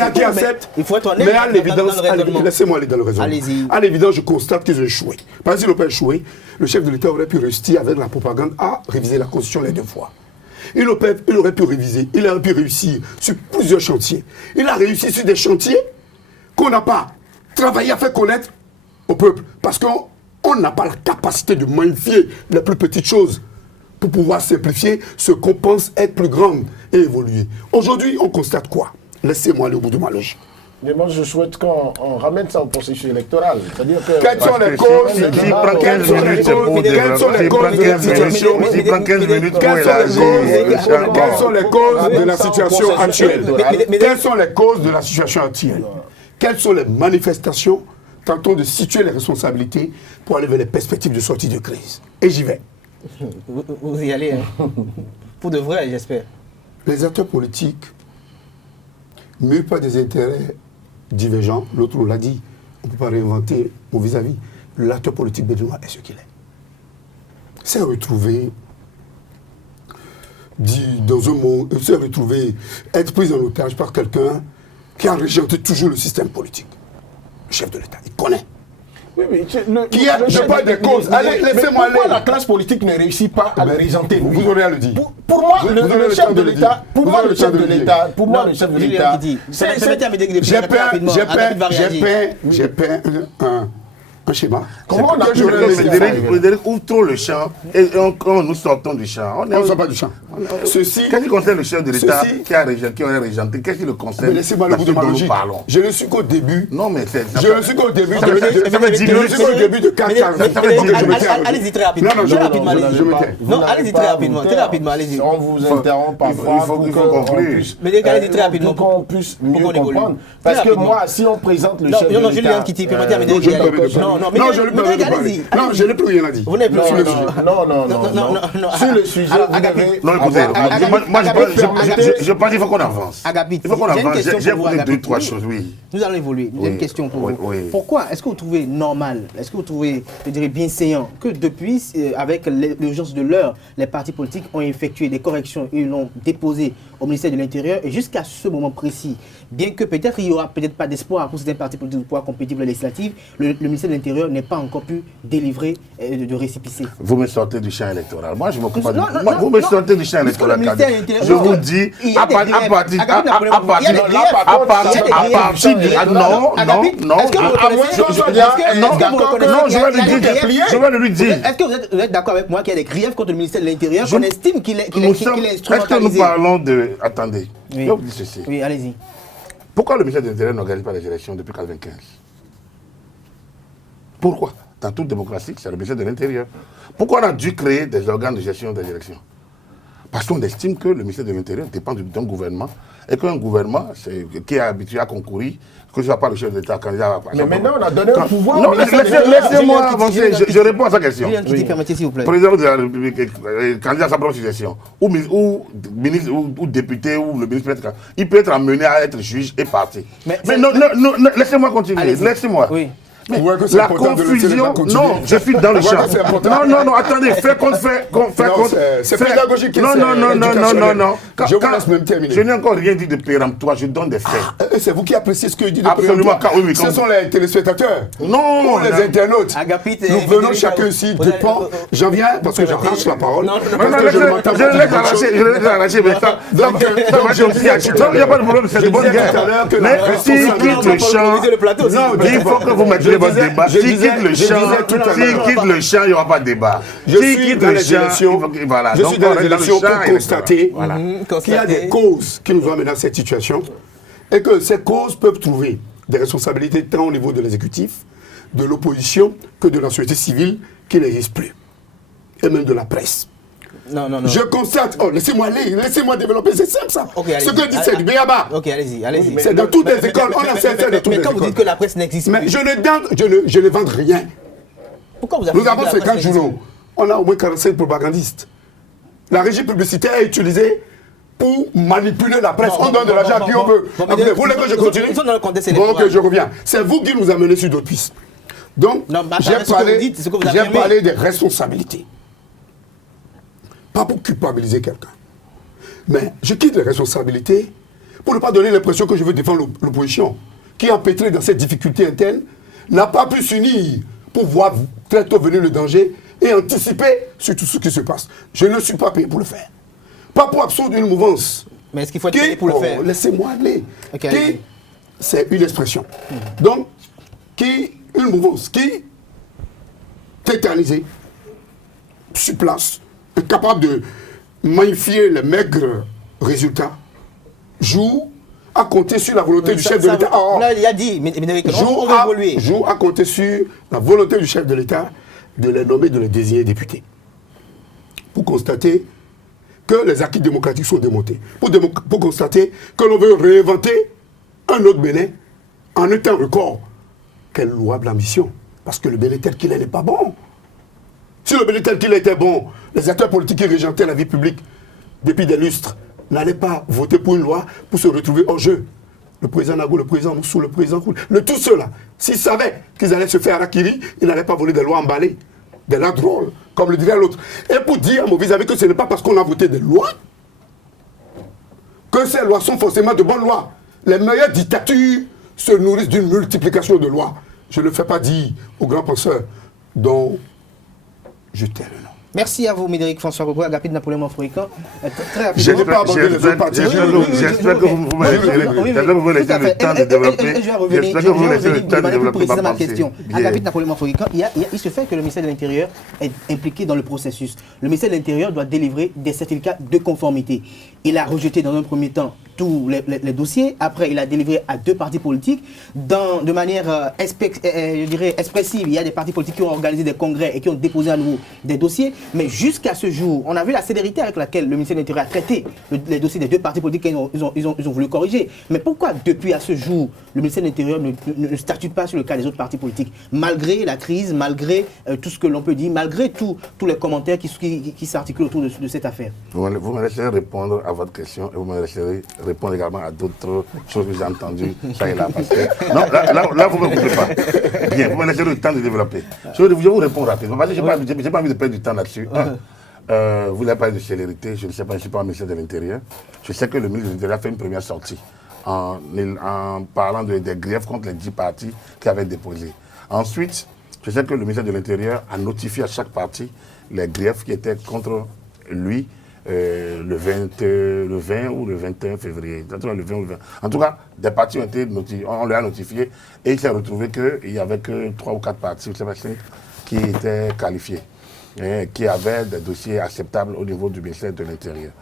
a qui acceptent. Il faut être honnête. Mais à l'évidence, laissez-moi aller dans le raisonnement. Allez-y. À l'évidence, je constate qu'ils ont échoué. Parce que s'ils n'ont pas échoué, le chef de l'État aurait pu réussir avec la propagande à réviser la Constitution les 2 fois. Il aurait pu réviser, il aurait pu réussir sur plusieurs chantiers. Il a réussi sur des chantiers qu'on n'a pas travaillé à faire connaître au peuple. Parce qu'on n'a pas la capacité de magnifier les plus petites choses pour pouvoir simplifier ce qu'on pense être plus grand et évoluer. Aujourd'hui, on constate quoi? Laissez-moi aller au bout de ma logique. Mais moi, je souhaite qu'on ramène ça au processus électoral. C'est-à-dire que... Quelles sont les causes? S'il prend 15 minutes pour Quelles sont les causes de la situation? S'il prend 15 minutes pour élargir... Quelles sont les causes de la situation actuelle? Quelles sont les causes de la situation actuelle? Quelles sont les manifestations tentant de situer les responsabilités pour aller vers les perspectives de sortie de crise? Et j'y vais. Vous y allez, hein. Pour de vrai, j'espère. Les acteurs politiques, mûs par des intérêts divergents, l'autre l'a dit, on ne peut pas réinventer mon vis-à-vis. L'acteur politique béninois est ce qu'il est. C'est retrouvé dans un monde, s'est retrouvé être pris en otage par quelqu'un qui a rejeté toujours le système politique. Le chef de l'État, il connaît. Oui, mais je parle des causes. Allez, laissez-moi aller. Pourquoi la classe politique ne réussit pas à le régenter? Vous aurez à le dire. Pour moi, le chef de l'État, j'ai peint un schéma. Comment on a pu Frédéric ouvre trop le champ et quand nous sortons du champ. On ne sort pas du champ. Qu'est-ce qui concerne le chef de l'État qui aurait régenté? Qu'est-ce qui le concerne? Laissez-moi le bout de ma logique. Je ne suis qu'au début. Non, mais c'est... Je ne suis qu'au début. Je ne suis qu'au début de 4 ans. Allez-y très rapidement. Non, allez-y très rapidement. Très rapidement, allez-y. On vous interrompt parfois pour qu'on puisse mieux comprendre. Parce que moi, si on présente le chef de l'État... Non, Julien Kitty, permettez à Médéric. Non, je n'ai plus rien à dire. Vous n'avez plus rien à dire. Non. Sur le sujet, vous devez... Non, écoutez, je pense qu'il faut qu'on avance. Agapit, il faut qu'on avance. J'ai écouté Agapit. 2-3 choses, oui. Nous allons évoluer. J'ai une question pour vous. Oui. Pourquoi est-ce que vous trouvez normal, est-ce que vous trouvez, je dirais, bien saillant que depuis, avec l'urgence de l'heure, les partis politiques ont effectué des corrections et l'ont déposé au ministère de l'Intérieur et jusqu'à ce moment précis, bien que peut-être il n'y aura peut-être pas d'espoir pour certains partis politiques de pouvoir compétir pour les législatives, le ministère de l'Intérieur n'est pas encore pu délivrer de récépissé. Vous me sortez du champ électoral. Moi, je m'occupe pas de... Non, Vous me sortez du champ électoral. Je vous dis, à partir je vais lui dire. Est-ce que vous êtes d'accord avec moi qu'il y a des griefs contre le ministère de l'Intérieur, qu'on estime qu'il est instrumentalisé? Est-ce que nous parlons de... Attendez, je vais vous dire ceci. Oui, allez-y. Pourquoi le ministère de l'Intérieur n'organise pas les élections depuis 1995? Pourquoi? Dans toute démocratie, c'est le ministère de l'Intérieur. Pourquoi on a dû créer des organes de gestion des élections? Parce qu'on estime que le ministère de l'Intérieur dépend d'un gouvernement et qu'un gouvernement qui est habitué à concourir, que ce soit pas le chef de l'État candidat. Mais maintenant, on a donné un pouvoir. Non, laissez-moi avancer, je réponds à sa question. Permettez, s'il vous plaît. Président de la République, candidat à sa propre succession, ou ministre, ou député, ou le ministre, il peut être amené à être juge et parti. Mais non, laissez-moi continuer, laissez-moi. Oui. La confusion, non, je suis dans le champ. Non, attendez, fait contre fait. C'est pédagogique. Non. Je vous laisse même terminer. Je n'ai encore rien dit de péremptoire, je donne des faits. C'est vous qui appréciez ce que je dis de Absolument, péremptoire. Ce sont les téléspectateurs. Non, les internautes. Nous venons chacun ici de pan. J'en viens parce que j'arrache la parole. Je le laisse arracher, mais ça va aussi acheter. Il n'y a pas de problème, c'est de bonne guerre. Mais s'il quitte le champ, il faut que vous mettiez votre débat. S'il quitte le champ, il n'y aura pas de débat. Je suis dans les élections pour constater qu'il y a des causes qui nous ont amené à cette situation et que ces causes peuvent trouver des responsabilités tant au niveau de l'exécutif, de l'opposition, que de la société civile qui n'existe plus, et même de la presse. Non. Je constate, laissez-moi aller, laissez-moi développer, c'est simple ça. Ce que je dis, c'est du béaba. Ok, allez-y. C'est dans toutes les écoles, on enseigne ça dans toutes les écoles. Mais quand vous dites que la presse n'existe plus... Mais je ne vends rien. Pourquoi vous avez Nous avons 50 journaux. On a au moins 45 propagandistes. La régie publicitaire est utilisée pour manipuler la presse. On donne de l'argent à qui on veut. Vous voulez que je continue? Ok, je reviens. C'est vous qui nous amenez sur d'autres pistes. Donc, j'ai parlé des responsabilités. Pas pour culpabiliser quelqu'un. Mais je quitte les responsabilités pour ne pas donner l'impression que je veux défendre l'opposition, qui, empêtrée dans cette difficulté interne, n'a pas pu s'unir pour voir très tôt venir le danger et anticiper sur tout ce qui se passe. Je ne suis pas payé pour le faire. Pas pour absoudre une mouvance. Mais est-ce qu'il faut être payé pour le faire? Laissez-moi aller. Okay, c'est une expression. Donc, une mouvance qui, tétanisée, sur place, est capable de magnifier les maigres résultats, joue à compter sur la volonté du chef de l'État. Là, il a dit, mais joue à compter sur la volonté du chef de l'État de les nommer, de les désigner députés. Pour constater que les acquis démocratiques sont démontés. Pour constater que l'on veut réinventer un autre Bénin en un temps record. Quelle louable ambition. Parce que le Bénin tel qu'il est n'est pas bon. Si le Bénin tel qu'il était bon, les acteurs politiques qui régentaient la vie publique depuis des lustres n'allaient pas voter pour une loi pour se retrouver hors jeu. Le président Nago, le président Moussou, le président Koul, tous ceux-là, s'ils savaient qu'ils allaient se faire harakiri, ils n'allaient pas voler des lois emballées, des lois drôles, comme le dirait l'autre. Et pour dire à mon vis-à-vis que ce n'est pas parce qu'on a voté des lois que ces lois sont forcément de bonnes lois. Les meilleures dictatures se nourrissent d'une multiplication de lois. Je ne le fais pas dire aux grands penseurs dont je tais le nom. Merci à vous, Médéric François Bobo, Agapit Napoléon Mafroïcan. Très rapidement. J'espère que vous me laissez le temps de développer. J'espère que vous me laissez le temps de développer ma question. Agapit Napoléon Mafroïcan, il se fait que le ministère de l'Intérieur est impliqué dans le processus. Le ministère de l'Intérieur doit délivrer des certificats de conformité. Il a rejeté dans un premier temps tous les dossiers. Après, il a délivré à 2 partis politiques. De manière je dirais expressive, il y a des partis politiques qui ont organisé des congrès et qui ont déposé à nouveau des dossiers. Mais jusqu'à ce jour, on a vu la célérité avec laquelle le ministère de l'Intérieur a traité les dossiers des 2 partis politiques qu'ils ont voulu corriger. Mais pourquoi, depuis à ce jour, le ministère de l'Intérieur ne statue pas sur le cas des autres partis politiques, malgré la crise, malgré tout ce que l'on peut dire, malgré tous les commentaires qui s'articulent autour de cette affaire? Vous me laisserez répondre à votre question et vous me laisserez répondre également à d'autres choses que j'ai entendues, ça et là. Parce que, non, là, vous ne me coupez pas. Bien, vous me laisserez le temps de développer. Je vais vous répondre rapidement, parce que je n'ai pas envie de perdre du temps là-dessus. Vous n'avez pas de célérité, je ne sais pas, je ne suis pas un ministre de l'Intérieur. Je sais que le ministre de l'Intérieur a fait une première sortie en parlant des griefs contre les 10 partis qui avaient déposé. Ensuite, je sais que le ministère de l'Intérieur a notifié à chaque parti les griefs qui étaient contre lui le 20 ou le 21 février. En tout cas, des partis ont été notifiés, on leur a notifié et il s'est retrouvé qu'il n'y avait que 3 ou 4 partis, je ne sais pas, 5, qui étaient qualifiés, qui avaient des dossiers acceptables au niveau du ministère de l'Intérieur.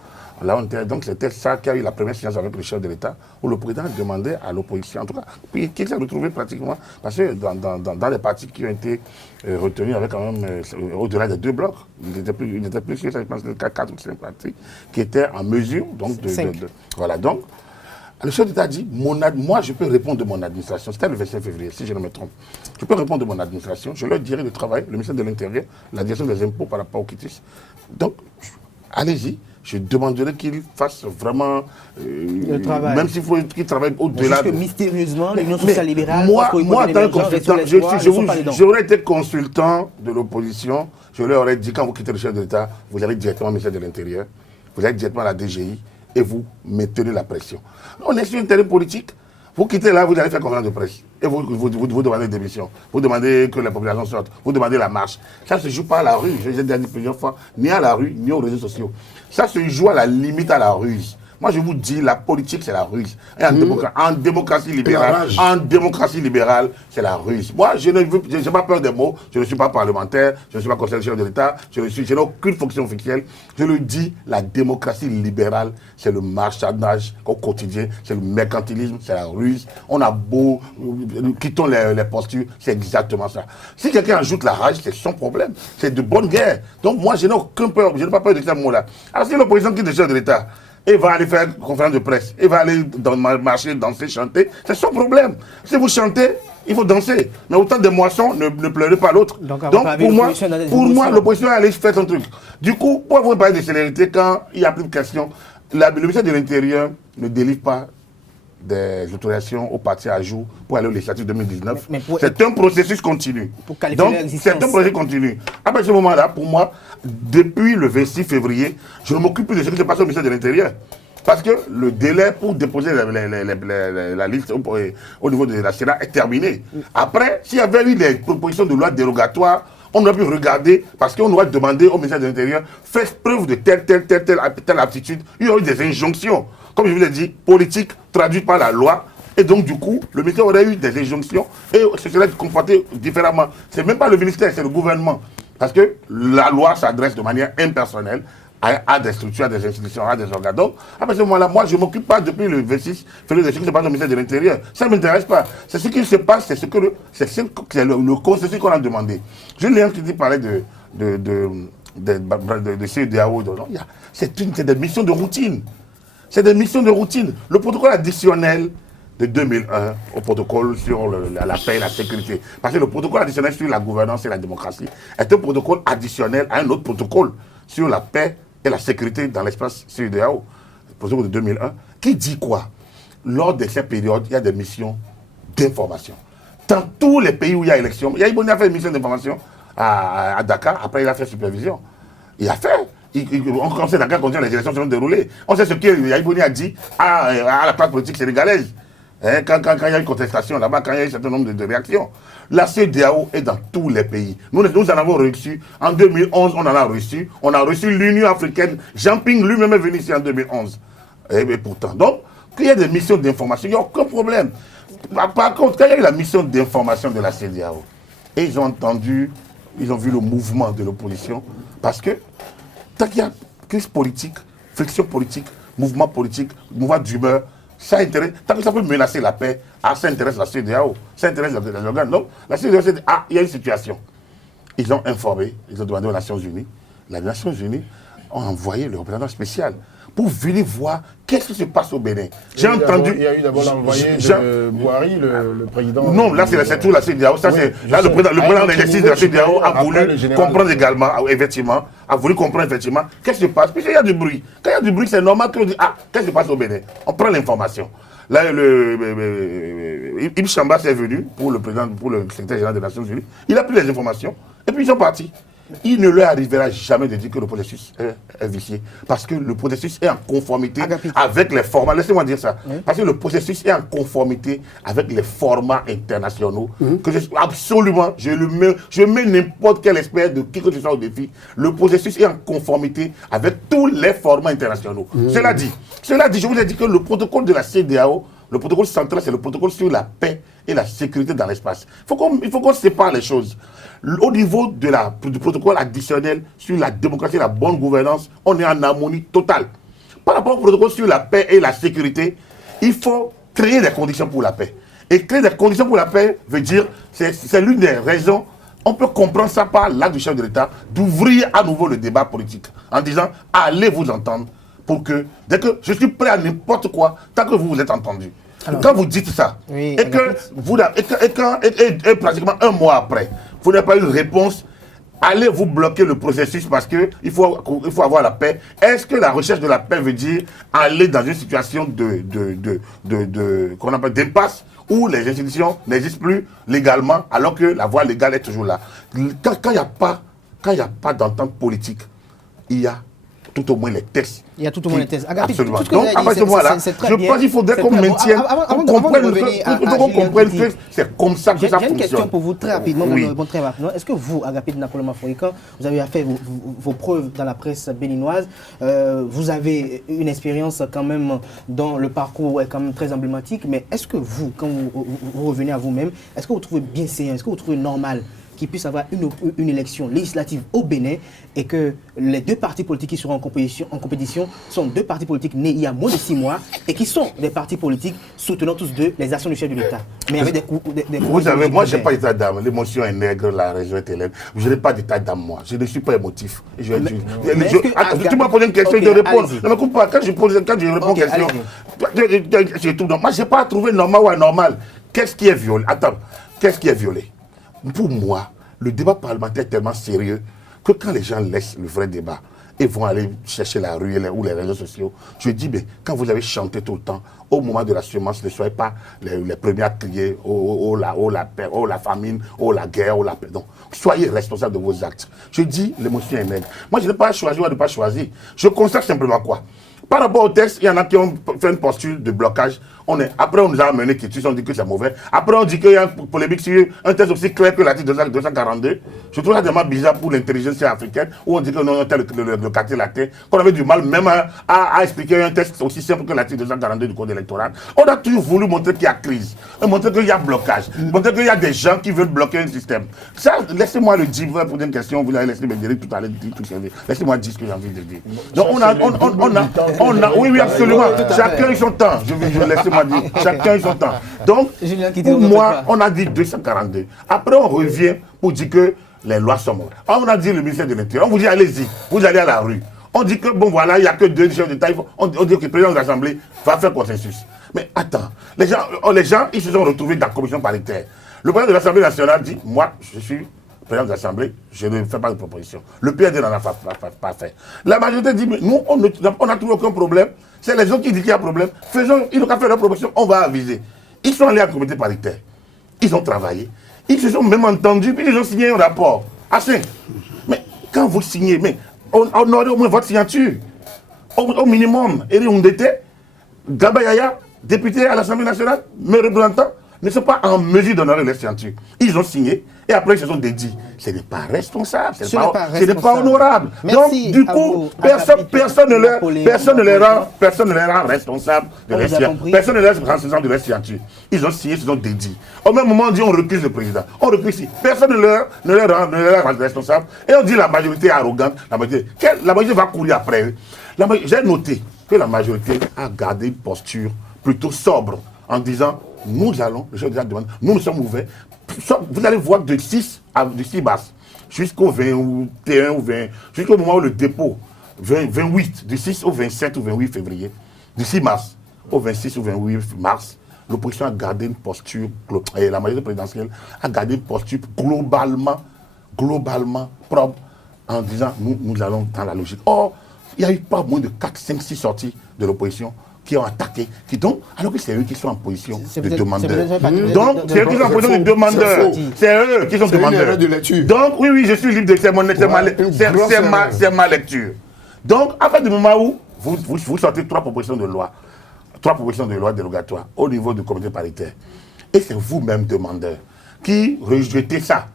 Là, donc c'était ça qui a eu la première séance avec le chef de l'État, où le président demandait à l'opposition, en tout cas, puis qui s'est retrouvé pratiquement, parce que dans les partis qui ont été retenus avec quand même, au-delà des 2 blocs, il n'était plus je pense, 4 ou 5 partis, qui étaient en mesure, donc, voilà, donc, le chef d'État a dit, moi je peux répondre de mon administration, c'était le 25 février, si je ne me trompe, je peux répondre de mon administration, je leur dirai de travailler, le ministère de l'Intérieur, la direction des impôts par rapport au quitus, donc, allez-y. Je demanderais qu'il fasse vraiment le travail. Même s'il faut qu'il travaille au-delà. Parce que mystérieusement, l'Union sociale libérale. Moi, en tant que consultant, j'aurais été consultant de l'opposition. Je leur aurais dit, quand vous quittez le chef de l'État, vous allez directement au ministère de l'Intérieur, vous allez directement à la DGI et vous maintenez la pression. On est sur un terrain politique. Vous quittez là, vous allez faire conférence de presse. Et vous demandez des démissions. Vous demandez que la population sorte. Vous demandez la marche. Ça ne se joue pas à la rue, je l'ai déjà dit plusieurs fois, ni à la rue, ni aux réseaux sociaux. Ça se joue à la limite à la ruse. Moi, je vous dis, la politique, c'est la ruse. Et en démocratie libérale, c'est la ruse. Moi, je n'ai pas peur des mots. Je ne suis pas parlementaire. Je ne suis pas conseiller chef de l'État. Je n'ai aucune fonction officielle. Je le dis, la démocratie libérale, c'est le marchandage au quotidien. C'est le mercantilisme, c'est la ruse. On a beau, quittons les postures, c'est exactement ça. Si quelqu'un ajoute la rage, c'est son problème. C'est de bonne guerre. Donc, moi, je n'ai aucun peur. Je n'ai pas peur de ce mot-là. Alors, si l'opposition quitte le chef de l'État, il va aller faire une conférence de presse, il va aller marcher, danser, chanter, c'est son problème. Si vous chantez, il faut danser. Mais autant de moissons, ne pleurez pas l'autre. Donc pour moi, l'opposition allait faire son truc. Du coup, pourquoi vous parlez de célérité quand il n'y a plus de questions? Le ministère de l'Intérieur ne délivre pas des autorisations aux partis à jour pour aller au législatif 2019. C'est un processus continu. Donc, c'est un processus continu. À ce moment-là, pour moi, depuis le 26 février, je ne m'occupe plus de ce qui se passe au ministère de l'Intérieur. Parce que le délai pour déposer la liste au niveau de la Sénat est terminé. Après, s'il y avait eu des propositions de loi dérogatoires, on aurait pu regarder, parce qu'on doit demander au ministère de l'Intérieur, faites preuve de telle aptitude. Il y aurait eu des injonctions. Comme je vous l'ai dit, politique traduite par la loi. Et donc, du coup, le ministère aurait eu des injonctions et ce serait comporté différemment. Ce n'est même pas le ministère, c'est le gouvernement. Parce que la loi s'adresse de manière impersonnelle à des structures, à des institutions, à des organes. Donc, à ce moment-là, moi, je ne m'occupe pas depuis le 26 février de ce qui se passe au ministère de l'Intérieur. Ça ne m'intéresse pas. C'est ce qui se passe, c'est le consensus qu'on a demandé. Je l'ai entendu parler de CEDEAO. C'est des missions de routine. C'est des missions de routine. Le protocole additionnel de 2001 au protocole sur la paix et la sécurité. Parce que le protocole additionnel sur la gouvernance et la démocratie est un protocole additionnel à un autre protocole sur la paix et la sécurité dans l'espace CEDEAO. Le protocole de 2001 qui dit quoi? Lors de ces périodes, il y a des missions d'information. Dans tous les pays où il y a élection, il y a fait une mission d'information à Dakar, après il a fait supervision. Il a fait. On sait Dakar contient les élections se sont déroulées. On sait ce que Yaïbouni a dit à la classe politique sénégalaise. Quand il y a une contestation là-bas, quand il y a un certain nombre de réactions. La CEDEAO est dans tous les pays. Nous en avons reçu. En 2011, on en a reçu. On a reçu l'Union africaine. Jean Ping lui-même est venu ici en 2011. Et pourtant. Donc, qu'il y ait des missions d'information, il n'y a aucun problème. Par contre, quand il y a eu la mission d'information de la CEDEAO, et ils ont vu le mouvement de l'opposition, parce que tant qu'il y a crise politique, friction politique, mouvement politique, mouvement d'humeur, ça intéresse, tant que ça peut menacer la paix, ça intéresse la CEDEAO, ça intéresse les organes. Donc, la CEDEAO s'est dit, il y a une situation. Ils ont informé, ils ont demandé aux Nations Unies. Les Nations Unies ont envoyé le représentant spécial pour venir voir qu'est-ce qui se passe au Bénin. J'ai entendu... Il y a eu d'abord l'envoyé de Boari, le président... Non, là c'est tout la CEDEAO. Là, le président d'exercice de la CEDEAO a voulu comprendre également, effectivement, qu'est-ce qui se passe. Puis il y a du bruit. Quand il y a du bruit, c'est normal qu'on dise, qu'est-ce qui se passe au Bénin? On prend l'information. Là, Ibn Chambas est venu pour le secrétaire général des Nations Unies. Il a pris les informations et puis ils sont partis. Il ne leur arrivera jamais de dire que le processus est vicié. Parce que le processus est en conformité avec les formats. Laissez-moi dire ça. Parce que le processus est en conformité avec les formats internationaux. Absolument, je mets n'importe quel expert de qui que ce soit au défi. Le processus est en conformité avec tous les formats internationaux. Cela dit, je vous ai dit que le protocole de la CEDEAO, le protocole central, c'est le protocole sur la paix et la sécurité dans l'espace. Il faut qu'on sépare les choses. Au niveau du protocole additionnel sur la démocratie et la bonne gouvernance, on est en harmonie totale. Par rapport au protocole sur la paix et la sécurité, il faut créer des conditions pour la paix. Et créer des conditions pour la paix veut dire, c'est l'une des raisons, on peut comprendre ça par l'acte du chef de l'État, d'ouvrir à nouveau le débat politique en disant, allez vous entendre, pour que, dès que je suis prêt à n'importe quoi, tant que vous vous êtes entendu. Alors, quand vous dites ça, et pratiquement un mois après, vous n'avez pas eu de réponse, allez vous bloquer le processus parce qu'il faut avoir la paix. Est-ce que la recherche de la paix veut dire aller dans une situation d'impasse où les institutions n'existent plus légalement alors que la voie légale est toujours là? Quand il n'y a pas d'entente politique, il y a tout au moins les tests. Il y a tout au moins les tests. Absolument. Donc, à partir de là, je pense qu'il faudrait qu'on maintienne, qu'on comprenne que c'est comme ça que ça fonctionne. J'ai une question pour vous très rapidement. Très rapidement. Est-ce que vous, Agapit Nakoloma Foika, vous avez fait vos preuves dans la presse béninoise, vous avez une expérience quand même dans le parcours est quand même très emblématique, mais est-ce que vous, quand vous revenez à vous-même, est-ce que vous trouvez bien séant, est-ce que vous trouvez normal qu'il puisse avoir une élection législative au Bénin et que les deux partis politiques qui seront en compétition sont deux partis politiques nés il y a moins de 6 mois et qui sont des partis politiques soutenant tous deux les actions du chef de l'État. Mais avec vous savez, moi je n'ai pas d'état d'âme. L'émotion est nègre, la région est élève. Je n'ai pas d'état d'âme, moi. Je ne suis pas émotif. Tu m'as posé une question, je réponds. Ne me coupe pas. Quand je réponds à une question, c'est tout. Moi, je n'ai pas trouvé normal ou anormal. Qu'est-ce qui est violé? Attends, qu'est-ce qui est violé? Pour moi, le débat parlementaire est tellement sérieux que quand les gens laissent le vrai débat et vont aller chercher la rue ou les réseaux sociaux, je dis, mais quand vous avez chanté tout le temps, au moment de la semence, ne soyez pas les premiers à crier oh la paix, oh la famine, oh la guerre, oh la paix. Donc, soyez responsables de vos actes. Je dis, l'émotion est nègre. Moi, je n'ai pas choisi ou ne pas choisir. Je constate simplement quoi? Par rapport au texte, il y en a qui ont fait une posture de blocage. Après, on nous a amené qui on dit que c'est mauvais. Après, on dit qu'il y a une polémique sur un texte aussi clair que l'article 242. Je trouve ça tellement bizarre pour l'intelligence africaine, où on dit que non, tel le quartier latin, qu'on avait du mal même à expliquer un texte aussi simple que l'article 242 du code électoral. On a toujours voulu montrer qu'il y a crise, montrer qu'il y a blocage, montrer qu'il y a des gens qui veulent bloquer un système. Ça, laissez-moi le dire, vous avez posé une question, vous allez laisser me dire tout à l'heure, laissez-moi dire ce que j'ai envie de dire. Donc, oui, absolument. Chacun son temps. Laissez-moi dire. Chacun son temps. Donc, pour moi, on a dit 242. Après, on revient pour dire que les lois sont mortes. On a dit le ministère de l'Intérieur. On vous dit, allez-y. Vous allez à la rue. On dit que, bon, voilà, il n'y a que 2 chefs d'État. On dit que le président de l'Assemblée va faire consensus. Mais attends, les gens, ils se sont retrouvés dans la commission paritaire. Le président de l'Assemblée nationale dit, moi, je suis président de l'Assemblée, je ne fais pas de proposition. Le PRD n'en a pas fait. La majorité dit, mais nous, on n'a trouvé aucun problème. C'est les autres qui disent qu'il y a un problème. Ils n'ont qu'à faire leur proposition, on va aviser. Ils sont allés à la comité paritaire. Ils ont travaillé. Ils se sont même entendus, puis ils ont signé un rapport. Assez. Mais quand vous signez, mais on aurait au moins votre signature. Au minimum, Eri Oundete, Gabayaya, député à l'Assemblée nationale, mes représentants, ne sont pas en mesure d'honorer leur signature. Ils ont signé et après ils se sont dédiés. Ce n'est pas responsable, ce n'est pas honorable. Merci. Donc du coup, personne ne les rend responsables de leur signature. Personne ne les rend responsables de leur signature. Ils ont signé, ils se sont dédiés. Au même moment, on dit on recuse le président. On recuse ici. Personne ne les rend responsables. Et on dit la majorité est arrogante. La majorité va courir après eux. J'ai noté que la majorité a gardé une posture plutôt sobre en disant nous allons, je déjà demande, nous sommes ouverts. Vous allez voir de 6 mars jusqu'au 21 ou 20, jusqu'au moment où le dépôt, 28, du 6 au 27 ou 28 février, du 6 mars au 26 ou 28 mars, l'opposition a gardé une posture, et la majorité présidentielle a gardé une posture globalement propre en disant nous allons dans la logique. Or, il n'y a eu pas moins de 4, 5, 6 sorties de l'opposition qui ont attaqué, alors que c'est eux qui sont en position de demandeurs. Donc, c'est eux qui sont en position de demandeurs. C'est eux qui sont demandeurs. Donc, oui, je suis libre de c'est ma lecture. Donc, à partir du moment où vous sortez 3 propositions de loi dérogatoires au niveau du comité paritaire, et c'est vous-même demandeur qui rejetez ça,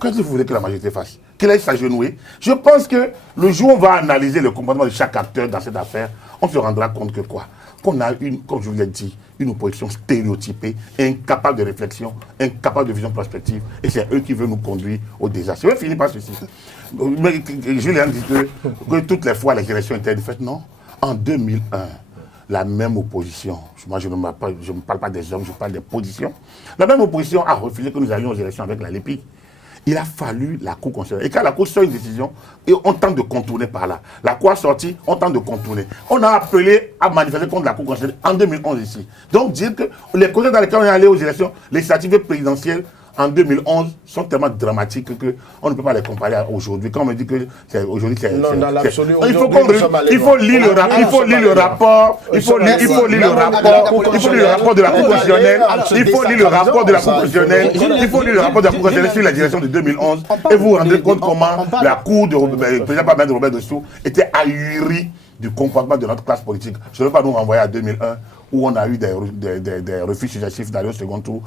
qu'est-ce que vous voulez que la majorité fasse? Qu'il aille s'agenouiller? Je pense que le jour où on va analyser le comportement de chaque acteur dans cette affaire, on se rendra compte que quoi? Qu'on a comme je vous l'ai dit, une opposition stéréotypée, incapable de réflexion, incapable de vision prospective, et c'est eux qui veulent nous conduire au désastre. Je vais finir par ceci. Mais Julien dit que toutes les fois les élections étaient faites, non? En 2001, la même opposition, moi je ne parle pas des hommes, je parle des positions, la même opposition a refusé que nous allions aux élections avec la LEPI. Il a fallu la Cour constitutionnelle. Et quand la Cour sort une décision, et on tente de contourner par là. La Cour a sorti, on tente de contourner. On a appelé à manifester contre la Cour constitutionnelle en 2011 ici. Donc dire que les causes dans lesquelles on est allé aux élections législatives et présidentielles en 2011 sont tellement dramatiques qu'on ne peut pas les comparer à aujourd'hui. Quand on me dit que aujourd'hui c'est... Non, dans l'absolu, il faut lire le rapport de la Cour constitutionnelle. Il faut lire le rapport de la Cour constitutionnelle. Il faut lire le rapport de la Cour constitutionnelle sur la direction de 2011. Et vous vous rendez compte comment la Cour de président Pamela de Robert Dessous était ahurie du comportement de notre classe politique. Je ne veux pas nous renvoyer à 2001 où on a eu des refus successifs d'aller au second tour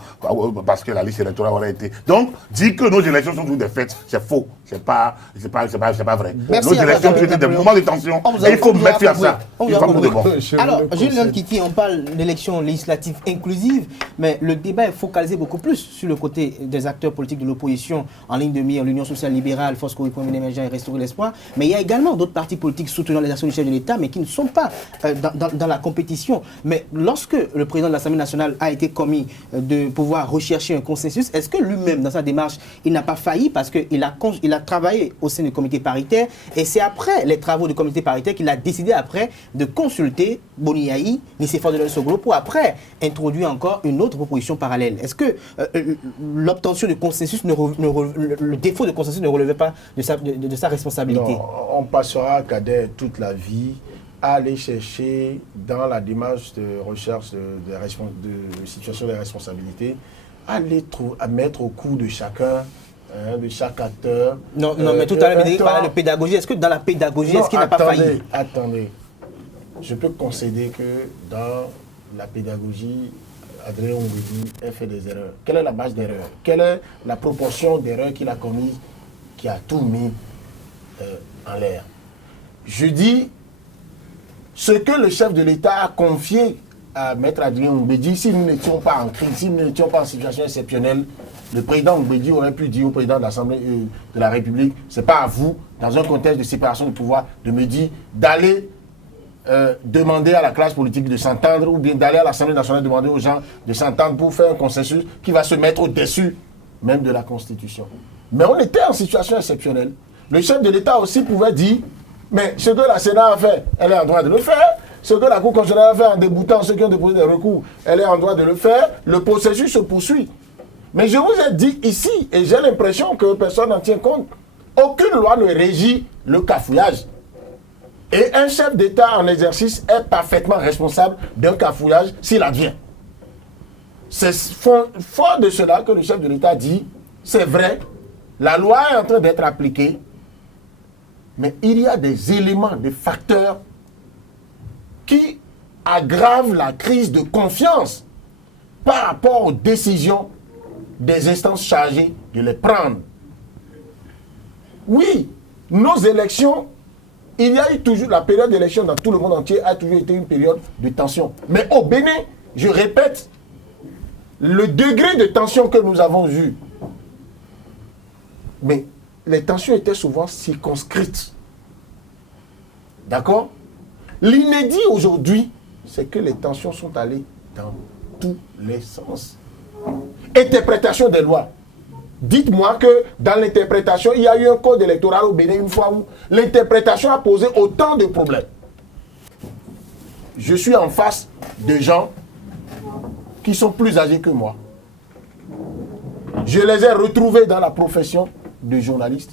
parce que la liste électorale aurait été. Donc, dire que nos élections sont toutes des fêtes, c'est faux. C'est pas vrai. Merci, nos élections sont des moments de tension et il faut mettre fin à ça. Alors, Julien Kiki, on parle d'élections législatives inclusives, mais le débat est focalisé beaucoup plus sur le côté des acteurs politiques de l'opposition en ligne de mire, l'Union sociale libérale, Force Républicaine émergente et Restaurer l'espoir. Mais il y a également d'autres partis politiques soutenant les actions du chef de l'État, mais qui ne sont pas dans la compétition. Mais lorsque le président de l'Assemblée nationale a été commis de pouvoir rechercher un consensus, est-ce que lui-même, dans sa démarche, il n'a pas failli parce qu'il a travaillé au sein du comité paritaire et c'est après les travaux du comité paritaire qu'il a décidé après de consulter Boniaï, Nicéphore Delors Soglo pour après introduire encore une autre proposition parallèle. Est-ce que l'obtention de consensus, le défaut de consensus ne relevait pas de sa responsabilité? Non, on passera, Kader, toute la vie à aller chercher dans la démarche de recherche de situation des responsabilités, à mettre au cou de chacun, de chaque acteur. Non, mais tout à l'heure, il parlait de pédagogie. Est-ce que dans la pédagogie, est-ce qu'il n'a pas failli? Attendez, je peux concéder que dans la pédagogie, Adrien Oumbédi a fait des erreurs. Quelle est la base d'erreur? Quelle est la proportion d'erreurs qu'il a commises qui a tout mis en l'air? Je dis, ce que le chef de l'État a confié à Maître Adrien Oumbédi, si nous n'étions pas en crise, si nous n'étions pas en situation exceptionnelle, le président Oumbédi aurait pu dire au président de l'Assemblée de la République, c'est pas à vous, dans un contexte de séparation de pouvoir, de me dire d'aller demander à la classe politique de s'entendre ou bien d'aller à l'Assemblée nationale demander aux gens de s'entendre pour faire un consensus qui va se mettre au-dessus même de la Constitution. Mais on était en situation exceptionnelle. Le chef de l'État aussi pouvait dire, mais ce que la Sénat a fait, elle est en droit de le faire. Ce que la Cour constitutionnelle a fait en déboutant ceux qui ont déposé des recours, elle est en droit de le faire. Le processus se poursuit. Mais je vous ai dit ici, et j'ai l'impression que personne n'en tient compte, aucune loi ne régit le cafouillage. Et un chef d'État en exercice est parfaitement responsable d'un cafouillage s'il advient. C'est fort de cela que le chef de l'État dit, c'est vrai, la loi est en train d'être appliquée, mais il y a des éléments, des facteurs qui aggravent la crise de confiance par rapport aux décisions des instances chargées de les prendre. Oui, nos élections, il y a eu toujours, la période d'élection dans tout le monde entier a toujours été une période de tension. Mais au Bénin, je répète, le degré de tension que nous avons eu, mais les tensions étaient souvent circonscrites. D'accord? L'inédit aujourd'hui, c'est que les tensions sont allées dans tous les sens. Interprétation des lois. Dites-moi que dans l'interprétation, il y a eu un code électoral au Bénin une fois où l'interprétation a posé autant de problèmes. Je suis en face de gens qui sont plus âgés que moi. Je les ai retrouvés dans la profession de journaliste.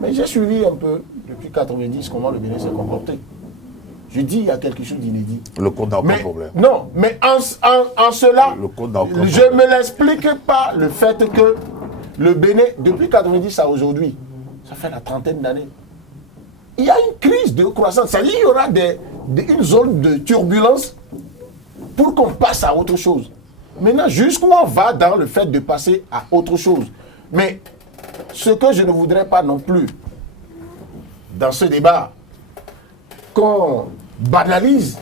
Mais j'ai suivi un peu, depuis 90, comment le Bénin s'est comporté. Je dis il y a quelque chose d'inédit. Le code n'a aucun problème. Non, mais en cela, le code n'a aucun je ne me l'explique pas le fait que le Bénin, depuis 90 à aujourd'hui, ça fait la trentaine d'années, il y a une crise de croissance. Ça veut dire qu'il y aura une zone de turbulence pour qu'on passe à autre chose. Maintenant, jusqu'où on va dans le fait de passer à autre chose. Mais ce que je ne voudrais pas non plus dans ce débat, qu'on banalise,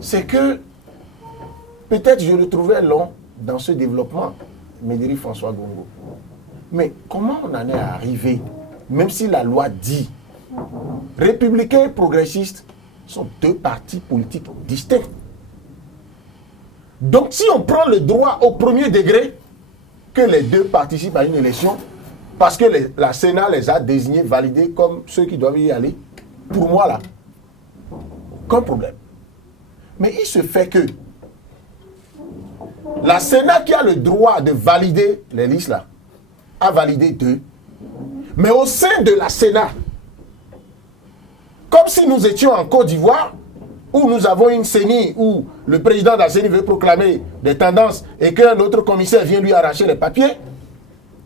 c'est que peut-être je le trouvais long dans ce développement, Médéric François Gongo. Mais comment on en est arrivé, même si la loi dit, républicains et progressistes sont deux partis politiques distincts. Donc si on prend le droit au premier degré, que les deux participent à une élection, parce que la Sénat les a désignés, validés comme ceux qui doivent y aller, pour moi là, aucun problème. Mais il se fait que la Sénat qui a le droit de valider les listes là, a validé deux. Mais au sein de la Sénat, comme si nous étions en Côte d'Ivoire, où nous avons une CENI, où le président de la CENI veut proclamer des tendances et qu'un autre commissaire vient lui arracher les papiers,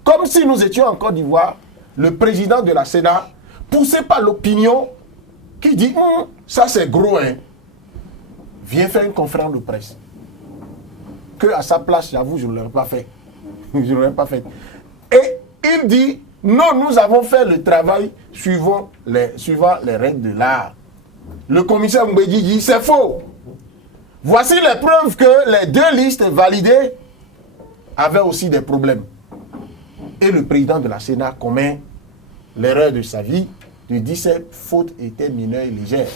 comme si nous étions en Côte d'Ivoire, le président de la Sénat, poussé par l'opinion, qui dit ça c'est gros, hein, vient faire une conférence de presse. Que à sa place, j'avoue, je ne l'aurais pas fait. Je ne l'aurais pas fait. Et il dit non, nous avons fait le travail suivant les règles de l'art. Le commissaire Mbedi dit c'est faux. Voici les preuves que les deux listes validées avaient aussi des problèmes. Et le président de la Sénat commet l'erreur de sa vie de dire que cette faute était mineure et légère.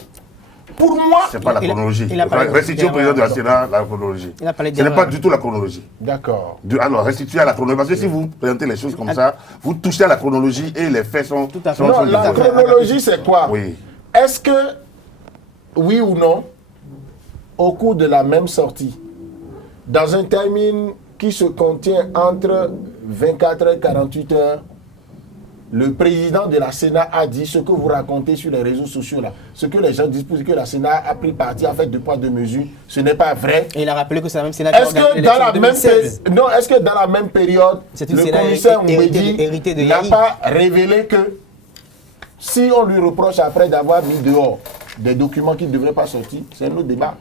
Pour moi, c'est pas la chronologie. Restituer au président de la Sénat la chronologie. Ce n'est pas du tout la chronologie. D'accord. Alors, restituer à la chronologie. Parce que si vous présentez les choses comme ça, vous touchez à la chronologie et les faits sont... Tout à fait. Non, la chronologie, c'est quoi? Oui. Est-ce que, oui ou non, au cours de la même sortie, dans un timing qui se contient entre 24 et 48 heures, le président de la Sénat a dit ce que vous racontez sur les réseaux sociaux là, ce que les gens disent pour que la Sénat a pris parti en fait de poids de mesure, ce n'est pas vrai. Et il a rappelé que c'est la même Sénat qui a organisé est-ce que dans la même période, le commissaire Mbedi n'a pas révélé que si on lui reproche après d'avoir mis dehors des documents qui ne devraient pas sortir, c'est un autre débat.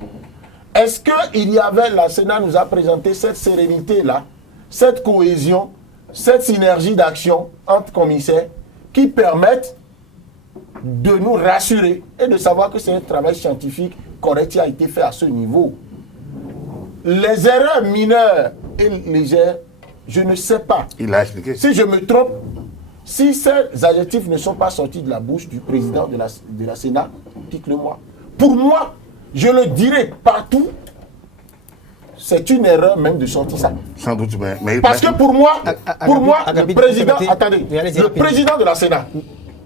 Est-ce qu'il y avait, la Sénat nous a présenté cette sérénité là, cette cohésion, cette synergie d'action entre commissaires qui permettent de nous rassurer et de savoir que c'est un travail scientifique correct qui a été fait à ce niveau. Les erreurs mineures et légères, je ne sais pas. Il a expliqué. Si je me trompe, si ces adjectifs ne sont pas sortis de la bouche du président de la Sénat, dites-le-moi. Pour moi, je le dirai partout. C'est une erreur même de sortir ça. Sans doute, mais parce que pour moi, le président de la Sénat,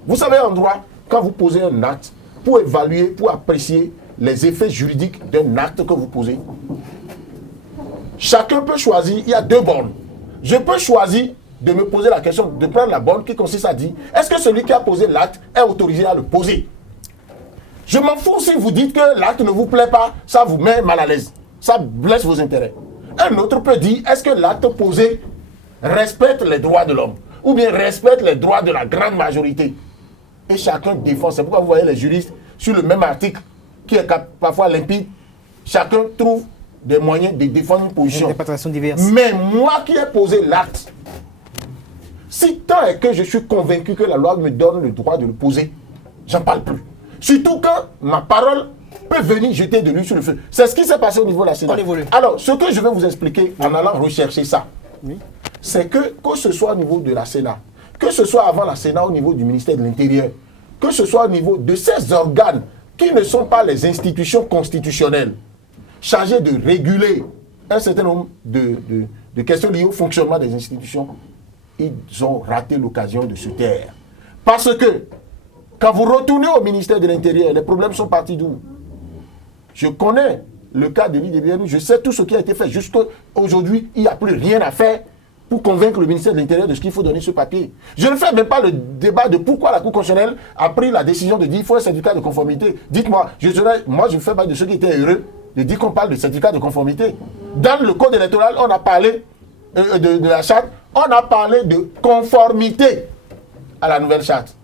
vous savez en droit, quand vous posez un acte, pour évaluer, pour apprécier les effets juridiques d'un acte que vous posez, chacun peut choisir, il y a deux bornes. Je peux choisir de me poser la question, de prendre la borne qui consiste à dire, est-ce que celui qui a posé l'acte est autorisé à le poser? Je m'en fous si vous dites que l'acte ne vous plaît pas, ça vous met mal à l'aise. Ça blesse vos intérêts. Un autre peut dire, est-ce que l'acte posé respecte les droits de l'homme ou bien respecte les droits de la grande majorité? Et chacun défend. C'est pourquoi vous voyez les juristes sur le même article qui est parfois limpide. Chacun trouve des moyens de défendre une position. Mais moi qui ai posé l'acte, si tant est que je suis convaincu que la loi me donne le droit de le poser, j'en parle plus. Surtout que ma parole peut venir jeter de l'huile sur le feu. C'est ce qui s'est passé au niveau de la Sénat. Alors, ce que je vais vous expliquer en allant rechercher ça, c'est que ce soit au niveau de la Sénat, que ce soit avant la Sénat au niveau du ministère de l'Intérieur, que ce soit au niveau de ces organes qui ne sont pas les institutions constitutionnelles chargées de réguler un certain nombre de questions liées au fonctionnement des institutions, ils ont raté l'occasion de se taire. Parce que, quand vous retournez au ministère de l'Intérieur, les problèmes sont partis d'où? Je connais le cas de l'IDBN, je sais tout ce qui a été fait. Jusqu'à aujourd'hui, il n'y a plus rien à faire pour convaincre le ministère de l'Intérieur de ce qu'il faut donner ce papier. Je ne fais même pas le débat de pourquoi la Cour constitutionnelle a pris la décision de dire qu'il faut un certificat de conformité. Dites-moi, moi je ne fais pas de ceux qui étaient heureux de dire qu'on parle de certificat de conformité. Dans le code électoral, on a parlé de la charte, on a parlé de conformité à la nouvelle charte.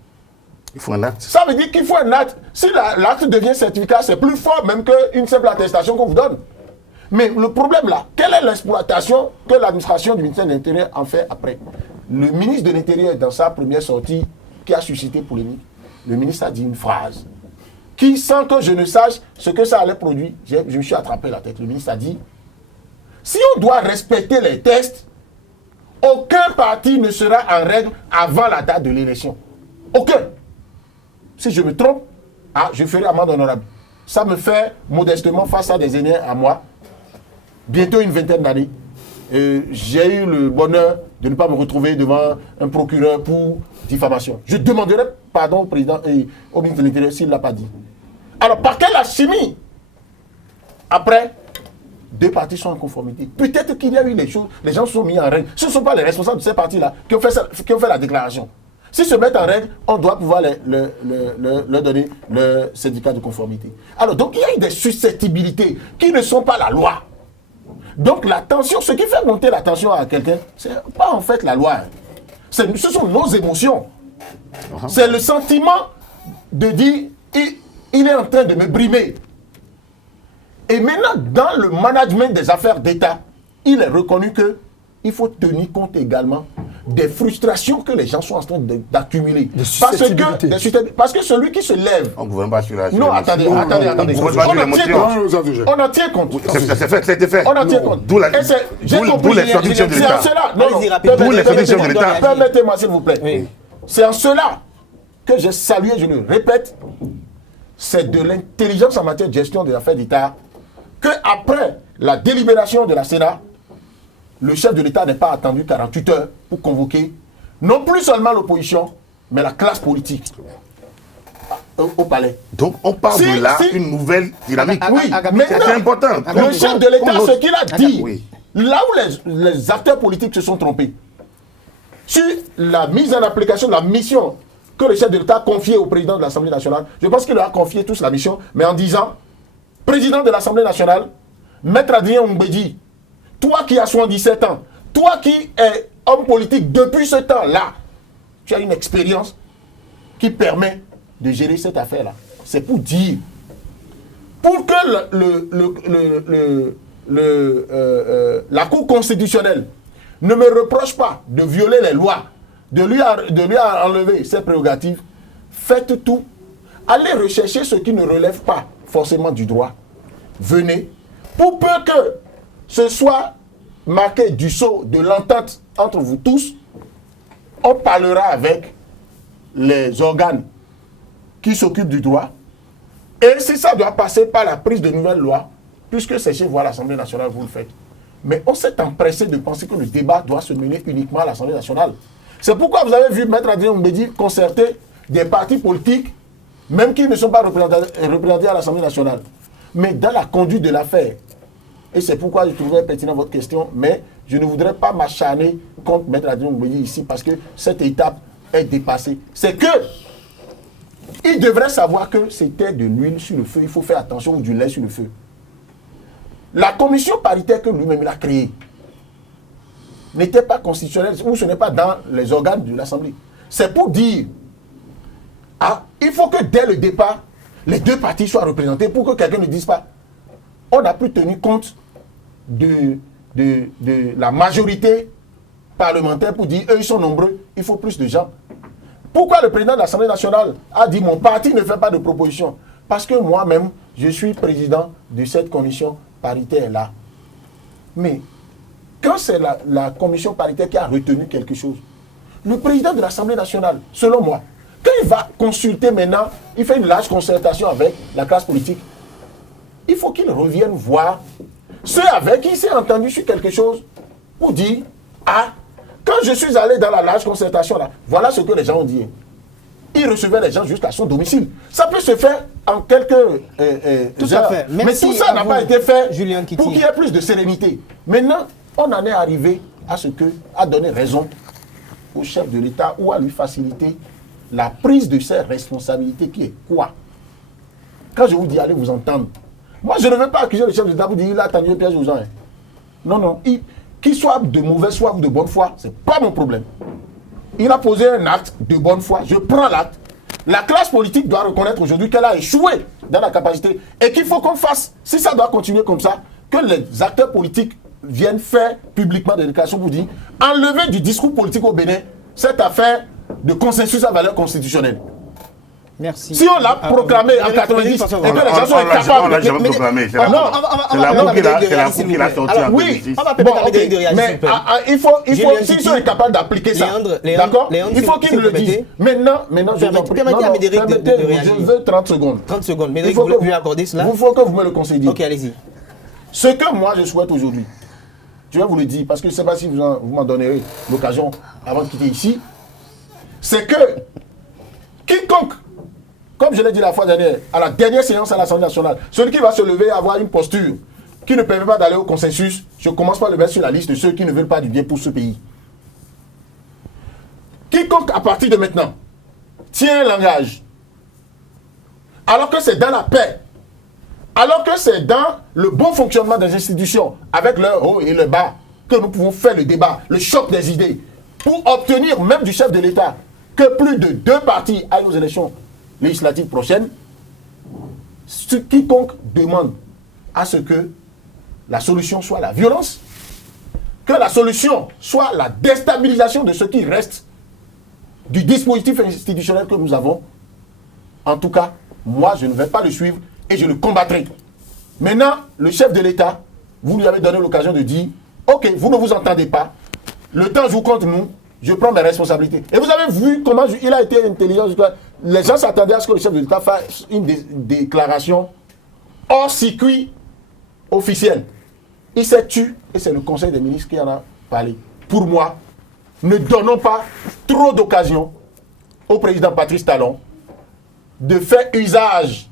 Il faut un acte. Ça veut dire qu'il faut un acte. Si l'acte devient certificat, c'est plus fort même qu'une simple attestation qu'on vous donne. Mais le problème là, quelle est l'exploitation que l'administration du ministère de l'Intérieur en fait après? Le ministre de l'Intérieur, dans sa première sortie, qui a suscité polémique, le ministre a dit une phrase qui, sans que je ne sache ce que ça allait produire, je me suis attrapé la tête. Le ministre a dit, si on doit respecter les tests, aucun parti ne sera en règle avant la date de l'élection. Aucun. Si je me trompe, je ferai amende honorable. Ça me fait modestement face à des aînés à moi, bientôt une vingtaine d'années. J'ai eu le bonheur de ne pas me retrouver devant un procureur pour diffamation. Je demanderai pardon au président et au ministre de l'Intérieur s'il ne l'a pas dit. Alors, par quelle alchimie? Après, deux partis sont en conformité. Peut-être qu'il y a eu des choses, les gens se sont mis en règle. Ce ne sont pas les responsables de ces partis-là qui ont fait la déclaration. S'ils se mettent en règle, on doit pouvoir leur donner le certificat de conformité. Alors, donc, il y a eu des susceptibilités qui ne sont pas la loi. Donc, la tension, ce qui fait monter la tension à quelqu'un, ce n'est pas en fait la loi. Ce sont nos émotions. C'est le sentiment de dire, il est en train de me brimer. Et maintenant, dans le management des affaires d'État, il est reconnu qu'il faut tenir compte également des frustrations que les gens sont en train d'accumuler. Parce que celui qui se lève... On ne gouverne pas sur la... Non, attendez. On en tient compte. C'était fait. On en tient compte. D'où les traditions de l'État. D'où les traditions de l'État. Permettez-moi, s'il vous plaît. Oui. C'est en cela que j'ai salué, je le répète, c'est de l'intelligence en matière de gestion des affaires d'État qu'après la délibération de la Sénat, le chef de l'État n'est pas attendu 48 heures pour convoquer non plus seulement l'opposition, mais la classe politique au palais. Donc on parle de là une nouvelle dynamique. Oui, c'est important. Le chef de l'État, ce qu'il a dit, là où les acteurs politiques se sont trompés, sur la mise en application de la mission que le chef de l'État a confiée au président de l'Assemblée nationale, je pense qu'il leur a confié tous la mission, mais en disant, président de l'Assemblée nationale, Maître Adrien Mbedi, toi qui as 77 ans, toi qui es homme politique depuis ce temps-là, tu as une expérience qui permet de gérer cette affaire-là. C'est pour dire, pour que la Cour constitutionnelle ne me reproche pas de violer les lois, de lui enlever ses prérogatives, faites tout. Allez rechercher ce qui ne relève pas forcément du droit. Venez, pour peu que ce soit marqué du sceau de l'entente entre vous tous, on parlera avec les organes qui s'occupent du droit. Et si ça doit passer par la prise de nouvelles lois, puisque c'est chez vous à l'Assemblée nationale, vous le faites. Mais on s'est empressé de penser que le débat doit se mener uniquement à l'Assemblée nationale. C'est pourquoi vous avez vu Maître Adrien Mbedi concerter des partis politiques, même qui ne sont pas représentés à l'Assemblée nationale. Mais dans la conduite de l'affaire, et c'est pourquoi je trouvais pertinent votre question, mais je ne voudrais pas m'acharner contre Maître Adrien Mbedi ici, parce que cette étape est dépassée. C'est que il devrait savoir que c'était de l'huile sur le feu, il faut faire attention, ou du lait sur le feu. La commission paritaire que lui-même a créée n'était pas constitutionnelle, ou ce n'est pas dans les organes de l'Assemblée. C'est pour dire, il faut que dès le départ, les deux partis soient représentés pour que quelqu'un ne dise pas. On n'a plus tenu compte de la majorité parlementaire pour dire, eux ils sont nombreux, il faut plus de gens. Pourquoi le président de l'Assemblée nationale a dit, mon parti ne fait pas de proposition? Parce que moi-même, je suis président de cette commission paritaire-là. Mais quand c'est la commission paritaire qui a retenu quelque chose, le président de l'Assemblée nationale, selon moi, quand il va consulter maintenant, il fait une large concertation avec la classe politique. Il faut qu'il revienne voir ceux avec qui il s'est entendu sur quelque chose pour dire, ah, quand je suis allé dans la large concertation, là, voilà ce que les gens ont dit. Il recevait les gens jusqu'à son domicile. Ça peut se faire en quelques Tout heures. à fait. Merci Mais tout ça n'a pas été fait Julien Kitty, pour qu'il y ait plus de sérénité. Maintenant, on en est arrivé à donner raison au chef de l'État ou à lui faciliter la prise de ses responsabilités qui est quoi? Quand je vous dis allez vous entendre, moi je ne veux pas accuser le chef de l'État pour dire il a tendu un piège aux gens. Hein. Non, non. Qu'il soit de mauvaise foi ou de bonne foi, ce n'est pas mon problème. Il a posé un acte de bonne foi, je prends l'acte. La classe politique doit reconnaître aujourd'hui qu'elle a échoué dans la capacité et qu'il faut qu'on fasse, si ça doit continuer comme ça, que les acteurs politiques viennent faire publiquement des déclarations pour dire enlever du discours politique au Bénin cette affaire de consensus à valeur constitutionnelle. Merci. Si on l'a proclamé en 90 et que les gens sont incapables... On l'a jamais proclamé. C'est la Cour qui l'a sorti en 2006. On va permettre à Médéric de réagir. Il faut s'ils sont incapables d'appliquer ça, d'accord? Il faut qu'ils me le disent. Maintenant, je vous en prie. Permettez à Médéric de réagir. Je veux 30 secondes. 30 secondes. Médéric, vous lui accorder cela? Il faut que vous me le concédiez. Ok, allez-y. Ce que moi je souhaite aujourd'hui, je vais vous le dire, parce que je ne sais pas si vous m'en donnerez l'occasion avant de quitter ici, c'est que quiconque, comme je l'ai dit la fois dernière, à la dernière séance à l'Assemblée nationale, celui qui va se lever et avoir une posture qui ne permet pas d'aller au consensus, je commence par le mettre sur la liste de ceux qui ne veulent pas du bien pour ce pays. Quiconque, à partir de maintenant, tient un langage, alors que c'est dans la paix, alors que c'est dans le bon fonctionnement des institutions, avec leur haut et le bas, que nous pouvons faire le débat, le choc des idées, pour obtenir même du chef de l'État que plus de 2 partis aillent aux élections législatives prochaines. Quiconque demande à ce que la solution soit la violence, que la solution soit la déstabilisation de ce qui reste du dispositif institutionnel que nous avons, en tout cas, moi je ne vais pas le suivre et je le combattrai. Maintenant, le chef de l'État, vous lui avez donné l'occasion de dire, ok, vous ne vous entendez pas, le temps joue contre nous, je prends mes responsabilités. Et vous avez vu comment il a été intelligent. Les gens s'attendaient à ce que le chef de l'État fasse une déclaration hors circuit officiel. Il s'est tué et c'est le Conseil des ministres qui en a parlé. Pour moi, ne donnons pas trop d'occasion au président Patrice Talon de faire usage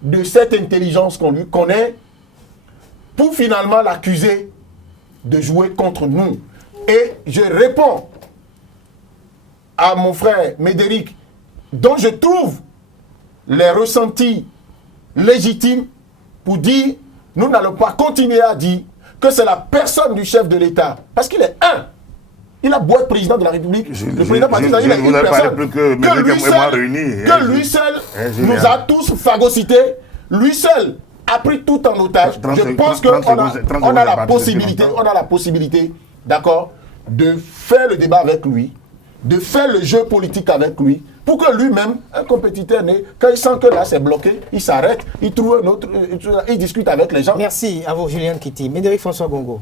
de cette intelligence qu'on lui connaît pour finalement l'accuser de jouer contre nous. Et je réponds à mon frère Médéric, dont je trouve les ressentis légitimes pour dire, nous n'allons pas continuer à dire que c'est la personne du chef de l'État. Parce qu'il est un. Il a beau être président de la République. Le président Patrice Talon, il est une personne que lui seul nous a tous phagocytés. Lui seul a pris tout en otage. Je pense qu'on a la possibilité, d'accord, de faire le débat avec lui, de faire le jeu politique avec lui, pour que lui-même, un compétiteur, quand il sent que là c'est bloqué, il s'arrête, il trouve un autre, il discute avec les gens. Merci à vous, Julien Kitty. Médéric François Gongo.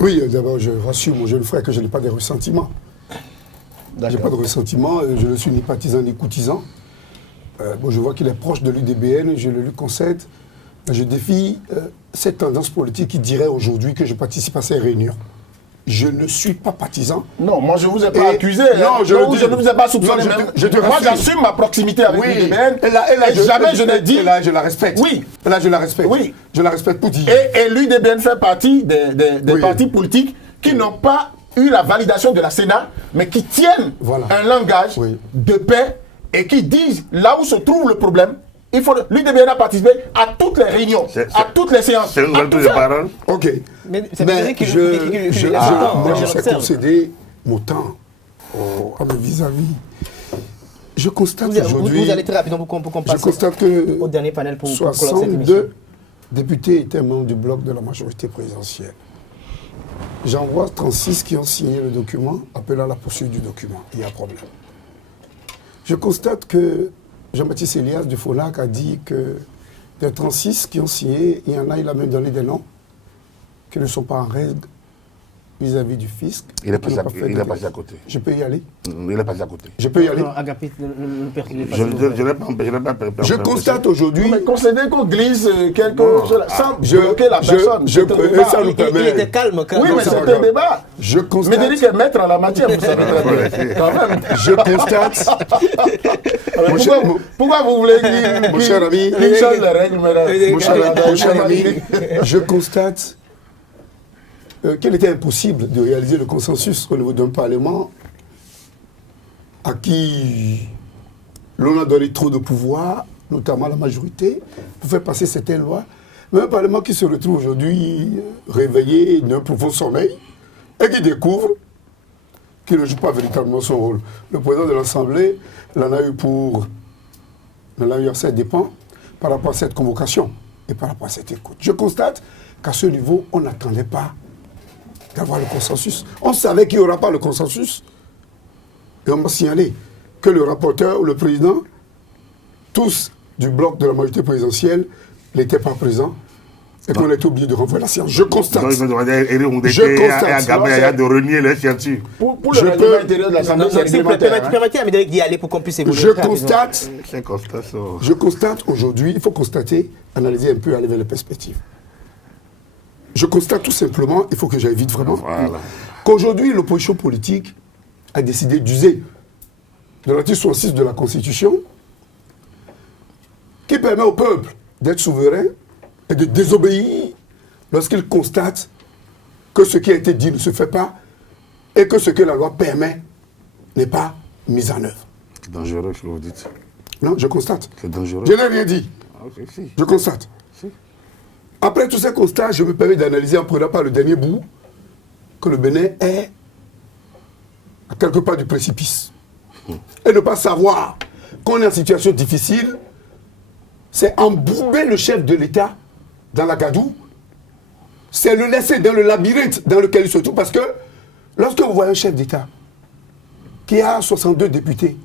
Oui, d'abord, je rassure mon jeune frère que je n'ai pas de ressentiment. Je n'ai pas de ressentiment, je ne suis ni partisan ni courtisan. Je vois qu'il est proche de l'UDBN, je le lui concède. Je défie cette tendance politique qui dirait aujourd'hui que je participe à ces réunions. Je ne suis pas partisan. Non, moi je ne vous ai pas accusé. Non, je ne vous ai pas soupçonné. Moi j'assume ma proximité avec l'UDBN. Et jamais je n'ai dit. Et là, je la respecte. Oui. Et là, je la respecte. Oui. Je la respecte pour dire. Et l'UDBN fait partie des partis politiques qui n'ont pas eu la validation de la Sénat, mais qui tiennent un langage de paix et qui disent là où se trouve le problème. L'UDBN a participé à toutes les réunions, à toutes les séances. C'est une nouvelle prise de parole. Ok. Mais je sais concéder mon temps à mes vis-à-vis. Je constate aujourd'hui... Vous allez très rapidement pour qu'on passe au dernier panel pour clore cette émission. 62 députés étaient membres du bloc de la majorité présidentielle. J'en vois 36 qui ont signé le document appelant à la poursuite du document. Il y a un problème. Je constate que Jean-Baptiste Elias de Fonac a dit que des 36 qui ont signé, il y en a, il a même donné des noms qui ne sont pas en règle vis-à-vis du fisc. Il est passé à côté. Je peux y aller? Il est passé à côté. Je peux y aller? Non, Agapit, Je n'ai pas empêché. Je constate aujourd'hui... Mais concédez qu'on glisse quelque chose sans bloquer la personne. Ça nous permet... Il était calme quand Oui, même. mais c'est un débat. Je constate... Médéric est maître en la matière, vous savez très bien. Quand même. Je constate... Pourquoi vous voulez dire... Mon cher ami... Il change les règles, madame. Mon cher ami, je constate qu'il était impossible de réaliser le consensus au niveau d'un Parlement à qui l'on a donné trop de pouvoir, notamment la majorité, pour faire passer certaines lois. Mais un Parlement qui se retrouve aujourd'hui réveillé d'un profond sommeil et qui découvre qu'il ne joue pas véritablement son rôle. Le président de l'Assemblée l'en a eu à ses dépens par rapport à cette convocation et par rapport à cette écoute. Je constate qu'à ce niveau, on n'attendait pas d'avoir le consensus. On savait qu'il n'y aura pas le consensus. Et on m'a signalé que le rapporteur ou le président, tous du bloc de la majorité présidentielle, n'étaient pas présents et qu'on était obligé de renvoyer la séance. Je constate. Donc, il faut de renier les scientifiques. Pour le règlement intérieur de l'Assemblée, c'est réglementaire. Permettez à Médéric d'y aller pour qu'on puisse évoluer. Je constate aujourd'hui, il faut constater, analyser un peu, aller vers les perspectives. Je constate tout simplement, il faut que j'aille vite vraiment, qu'aujourd'hui l'opposition politique a décidé d'user de l'article 66 de la Constitution qui permet au peuple d'être souverain et de désobéir lorsqu'il constate que ce qui a été dit ne se fait pas et que ce que la loi permet n'est pas mis en œuvre. C'est dangereux ce que vous dites. Non, je constate. C'est dangereux. Je n'ai rien dit. Okay, si. Je constate. Si. Après tous ces constats, je me permets d'analyser en prenant par le dernier bout que le Bénin est à quelque part du précipice. Et ne pas savoir qu'on est en situation difficile, c'est embourber le chef de l'État dans la gadoue, c'est le laisser dans le labyrinthe dans lequel il se trouve, parce que lorsque vous voyez un chef d'État qui a 62 députés,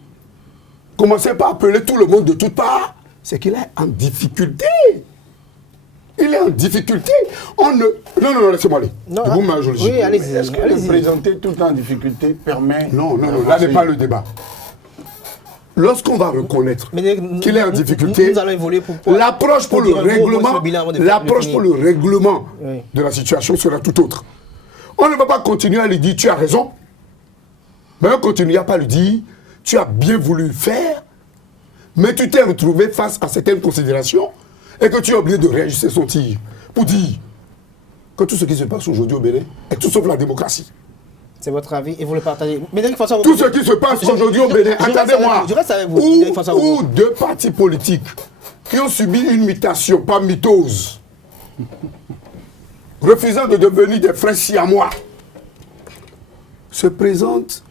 commencez pas à appeler tout le monde de toutes parts, c'est qu'il est en difficulté. Il est en difficulté. On ne... Non, laissez-moi aller. Oui, allez-y. Est-ce que le présenter tout le temps en difficulté permet... Non, là n'est pas le débat. Lorsqu'on va reconnaître qu'il est en difficulté, nous allons évoluer l'approche pour le règlement de la situation sera tout autre. On ne va pas continuer à lui dire tu as raison, mais on continue à pas lui dire tu as bien voulu faire, mais tu t'es retrouvé face à certaines considérations et que tu as oublié de réajuster son tir pour dire que tout ce qui se passe aujourd'hui au Bénin est tout sauf la démocratie. C'est votre avis et vous le partagez. Tout ce qui se passe aujourd'hui au Bénin, attendez-moi, ou deux partis politiques qui ont subi une mutation, pas mitose, refusant de devenir des frères siamois, se présentent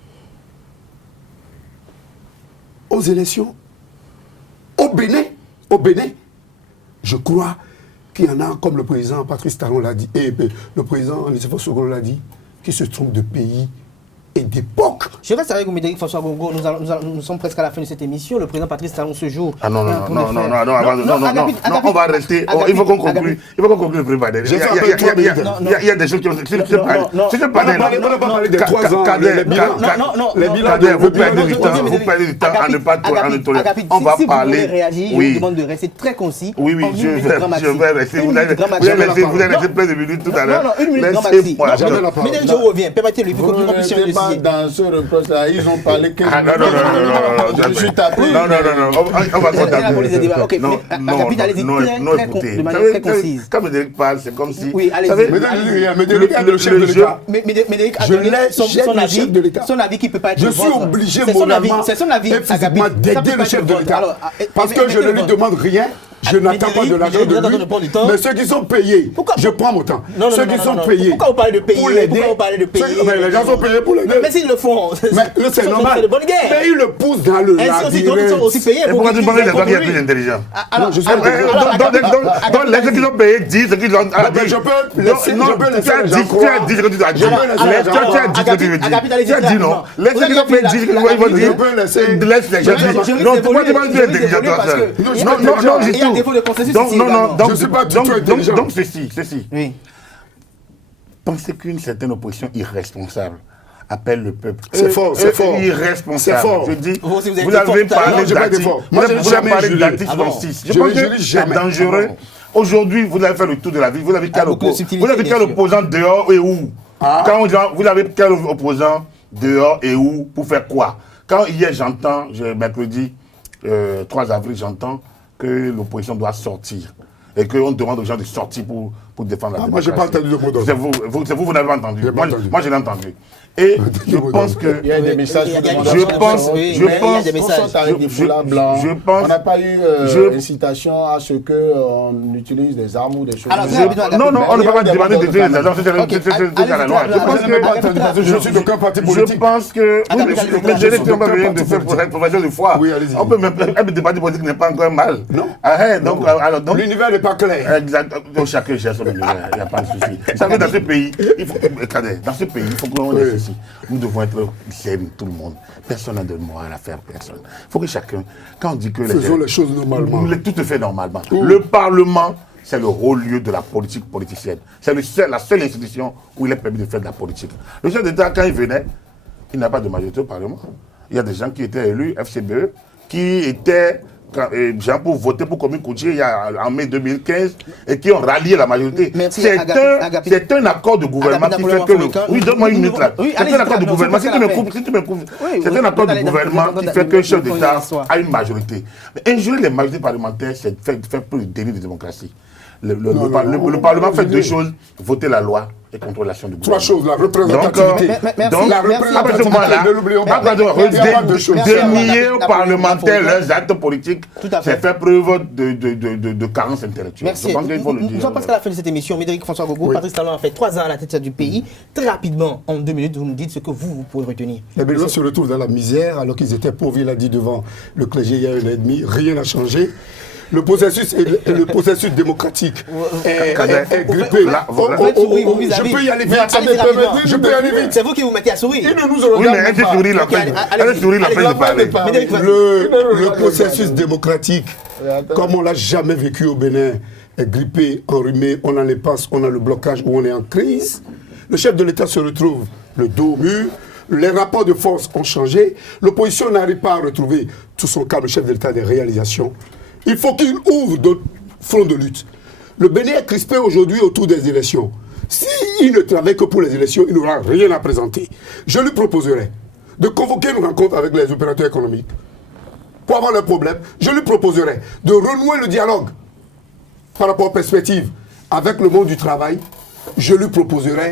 aux élections au Bénin. Je crois qu'il y en a, comme le président Patrice Talon l'a dit, et le président Nicéphore Sogolo l'a dit, qui se trompent de pays et d'époque. Je reste avec vous, Médéric François Bongo. Nous sommes presque à la fin de cette émission. Le président Patrice Talon ce jour. Ah non, on va rester. Il faut qu'on conclue. Il faut qu'on conclue le président. Il y a des choses qui ont. Si je parlais. On n'a pas parlé des 3 ans. Les bilans. Vous perdez du temps à ne pas tolérer. On va parler. Si vous voulez réagir, je vous demande de rester très concis. Oui, je vais rester. Vous avez resté plein de minutes tout à l'heure. Non, une minute grand maxi. Médéric, je reviens. Permettez-lui. Il faut qu'on puisse changer de sujet. Dans ce reproche-là, ils ont parlé que... Non, je suis tapé. Non, on va continuer. Ok, Agapit, allez-y, de manière très concise. Quand Médéric parle, c'est comme si... Oui, allez-y. Médéric est le chef de l'État. Médéric a donné son avis qui ne peut pas être... Je suis obligé, moralement, c'est son avis, physiquement, d'aider le chef de l'État. Parce que je ne lui demande rien. Je n'attends pas de l'argent de lui, mais ceux qui sont payés, je prends mon temps. Ceux qui sont payés pourquoi vous parlez de payer? pour l'aider, les gens sont payés pour l'aider. Mais s'ils le font, c'est normal. de bonne guerre. Mais ils le poussent dans le labyrinthe. Sont aussi payés. Et pourquoi tu parles des gens qui sont plus intelligents? Non, je suis donc les gens qui sont payés disent ce qu'ils ont dit. Je peux laisser les gens tu as dit ce que tu as dit. Tu as dit ce que tu veux dire. Tu as dit non. Les gens qui sont payés disent ce qu'ils vont dire. Je peux laisser. Laisse les gens dire. Non, pourquoi tu parles plus intelligent toi seul? Non, du tout. Défaut de consensus donc, ici également. Je ne suis pas du tout intelligent. Donc, ceci. Oui. penser qu'une certaine opposition irresponsable appelle le peuple. C'est fort, c'est fort. Irresponsable. C'est fort. Je dis, Vous avez parlé d'article. Moi, Vous avez parlé d'article 26. Je pense que c'est dangereux. Aujourd'hui, vous avez fait le tour de la ville. Vous avez quel opposant dehors et où? Quand vous avez quel opposant dehors et où pour faire quoi? Quand hier, j'entends, mercredi 3 avril, j'entends que l'opposition doit sortir et qu'on demande aux gens de sortir pour défendre la démocratie. Moi, je n'ai pas entendu le mot d'ordre. Vous n'avez pas entendu. Moi, je l'ai entendu. Et je pense que... Il y a des messages. On n'a pas eu incitation à ce qu'on utilise des armes ou des choses. Non, on ne peut pas demander d'utiliser des armes. C'est à la loi. Je suis d'aucun parti politique. Je pense que... Mais je n'ai pas besoin de faire profession de foi. On peut même... Un débat politique n'est pas encore mal. Non. Donc l'univers n'est pas clair. Exact. Donc chacun cherche son univers. Il n'y a pas de souci. Vous savez, dans ce pays, il faut que l'on ait ceci. Nous devons être zen, tout le monde. Personne n'a de morale à faire, personne. Il faut que chacun, quand on dit que faisons les choses normalement. Tout à fait normalement. Le Parlement, c'est le haut lieu de la politique politicienne. C'est la seule institution où il est permis de faire de la politique. Le chef d'État, quand il venait, il n'a pas de majorité au Parlement. Il y a des gens qui étaient élus, FCBE, qui étaient gens pour voter pour Commune Koutié en mai 2015 et qui ont rallié la majorité. C'est un accord de gouvernement qui fait que Oui, donne-moi une minute là. C'est un accord de gouvernement. Si tu me coupes, c'est un accord de gouvernement qui fait que le chef d'État a une majorité. Mais injurer les majorités parlementaires, c'est faire plus de déni de démocratie. Le Parlement fait deux choses, voter la loi et contrôler l'action du gouvernement. 3 choses, la représentativité. Donc, après ce moment-là, dénier aux parlementaires leurs actes politiques, c'est faire preuve de carence intellectuelle. Merci. Nous sommes presque à la fin de cette émission. Médéric François Gogo, Patrice Talon a fait 3 ans à la tête du pays. Très rapidement, en 2 minutes, vous nous dites ce que vous pouvez retenir. Les Béninois se retrouvent dans la misère alors qu'ils étaient pauvres, il a dit devant le clergé il y a 1 an et demi, rien n'a changé. Le processus démocratique est grippé. Je peux y aller vite. Je peux y aller vite. C'est vous qui vous mettez à sourire. Il ne nous regarde pas. Le processus démocratique, comme on ne l'a jamais vécu au Bénin, est grippé, enrhumé, on a les passes, on a le blocage où on est en crise. Le chef de l'État se retrouve le dos au mur. Les rapports de force ont changé. L'opposition n'arrive pas à retrouver tout son calme. Le chef de l'État des réalisations. Il faut qu'il ouvre d'autres fronts de lutte. Le Bénin est crispé aujourd'hui autour des élections. S'il ne travaille que pour les élections, il n'aura rien à présenter. Je lui proposerai de convoquer une rencontre avec les opérateurs économiques pour avoir leurs problèmes. Je lui proposerai de renouer le dialogue par rapport aux perspectives avec le monde du travail. Je lui proposerai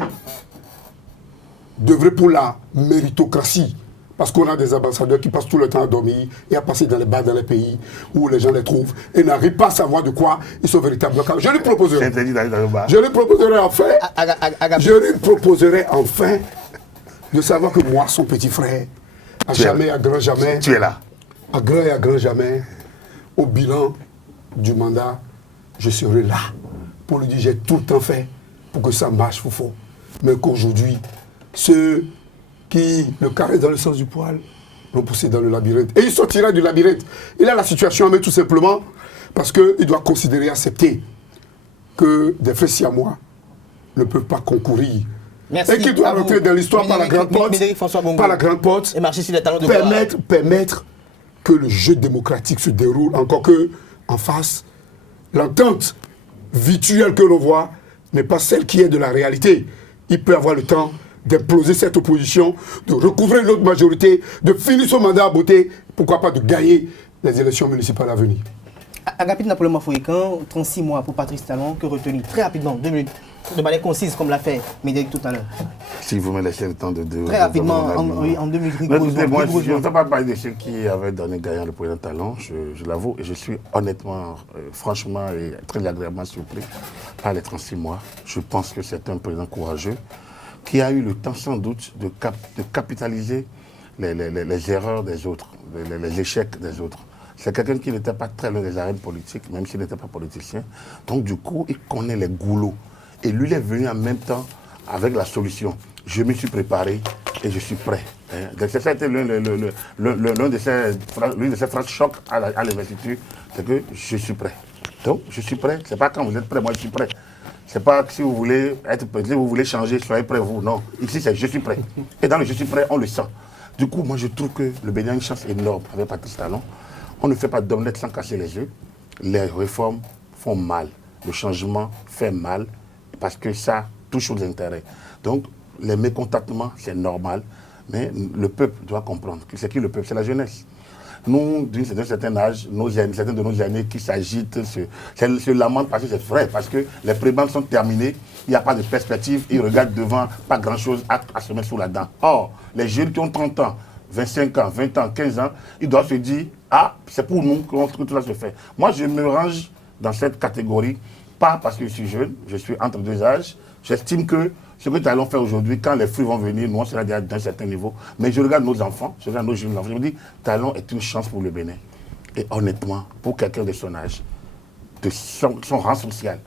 d'œuvrer pour la méritocratie. Parce qu'on a des ambassadeurs qui passent tout le temps à dormir et à passer dans les bars dans les pays où les gens les trouvent et n'arrivent pas à savoir de quoi ils sont véritablement capables. Je lui proposerai enfin de savoir que moi, son petit frère, à jamais, à grand jamais, tu es là. À grand et à grand jamais, au bilan du mandat, je serai là pour lui dire j'ai tout le temps fait pour que ça marche, Foufou. Mais qu'aujourd'hui, ceux qui le carré dans le sens du poil, l'ont poussé dans le labyrinthe. Et il sortira du labyrinthe. Il a la situation, mais tout simplement parce qu'il doit considérer, accepter que des frères siamois ne peuvent pas concourir. Merci. Et qu'il doit rentrer dans l'histoire par la grande porte, et marcher sur les talons de permettre que le jeu démocratique se déroule, encore que en face, l'entente virtuelle que l'on voit n'est pas celle qui est de la réalité. Il peut avoir le temps d'imploser cette opposition, de recouvrer une autre majorité, de finir son mandat à beauté, pourquoi pas de gagner les élections municipales à venir. Agapit Napoléon Mafoïkan, 36 mois pour Patrice Talon, que retenir très rapidement, 2 minutes, de manière concise comme l'a fait Médéric tout à l'heure. Si vous me laissez le temps de... Très rapidement, en 2 minutes. Moi, je ne veux pas parler de ceux qui avaient donné gagnant le président Talon, je l'avoue, et je suis honnêtement, franchement et très agréablement surpris par les 36 mois. Je pense que c'est un président courageux, qui a eu le temps sans doute de capitaliser les erreurs des autres, les échecs des autres. C'est quelqu'un qui n'était pas très loin des arènes politiques, même s'il n'était pas politicien. Donc du coup, il connaît les goulots. Et lui, il est venu en même temps avec la solution. Je me suis préparé et je suis prêt. Ça a été l'une de ces phrases choc à l'investiture, c'est que je suis prêt. Donc je suis prêt. Ce n'est pas quand vous êtes prêt, moi je suis prêt. C'est pas que si vous voulez être prêt, si vous voulez changer, soyez prêt vous. Non, ici c'est je suis prêt. Et dans le je suis prêt, on le sent. Du coup, moi je trouve que le Bénin a une chance énorme avec Patrice Talon. On ne fait pas d'omelette sans casser les œufs. Les réformes font mal. Le changement fait mal parce que ça touche aux intérêts. Donc, les mécontentements, c'est normal. Mais le peuple doit comprendre. C'est qui le peuple? C'est la jeunesse. Nous, d'un certain âge, certaines de nos aînés qui s'agitent, se lamentent parce que c'est vrai, parce que les prébendes sont terminées, il n'y a pas de perspective, ils regardent devant, pas grand-chose à se mettre sous la dent. Or, les jeunes qui ont 30 ans, 25 ans, 20 ans, 15 ans, ils doivent se dire, ah, c'est pour nous que tout ça se fait. Moi, je me range dans cette catégorie, pas parce que je suis jeune, je suis entre deux âges. J'estime que ce que Talon fait aujourd'hui, quand les fruits vont venir, nous, on sera déjà d'un certain niveau. Mais je regarde nos enfants, je regarde nos jeunes enfants, je me dis, Talon est une chance pour le Bénin. Et honnêtement, pour quelqu'un de son âge, de son rang social,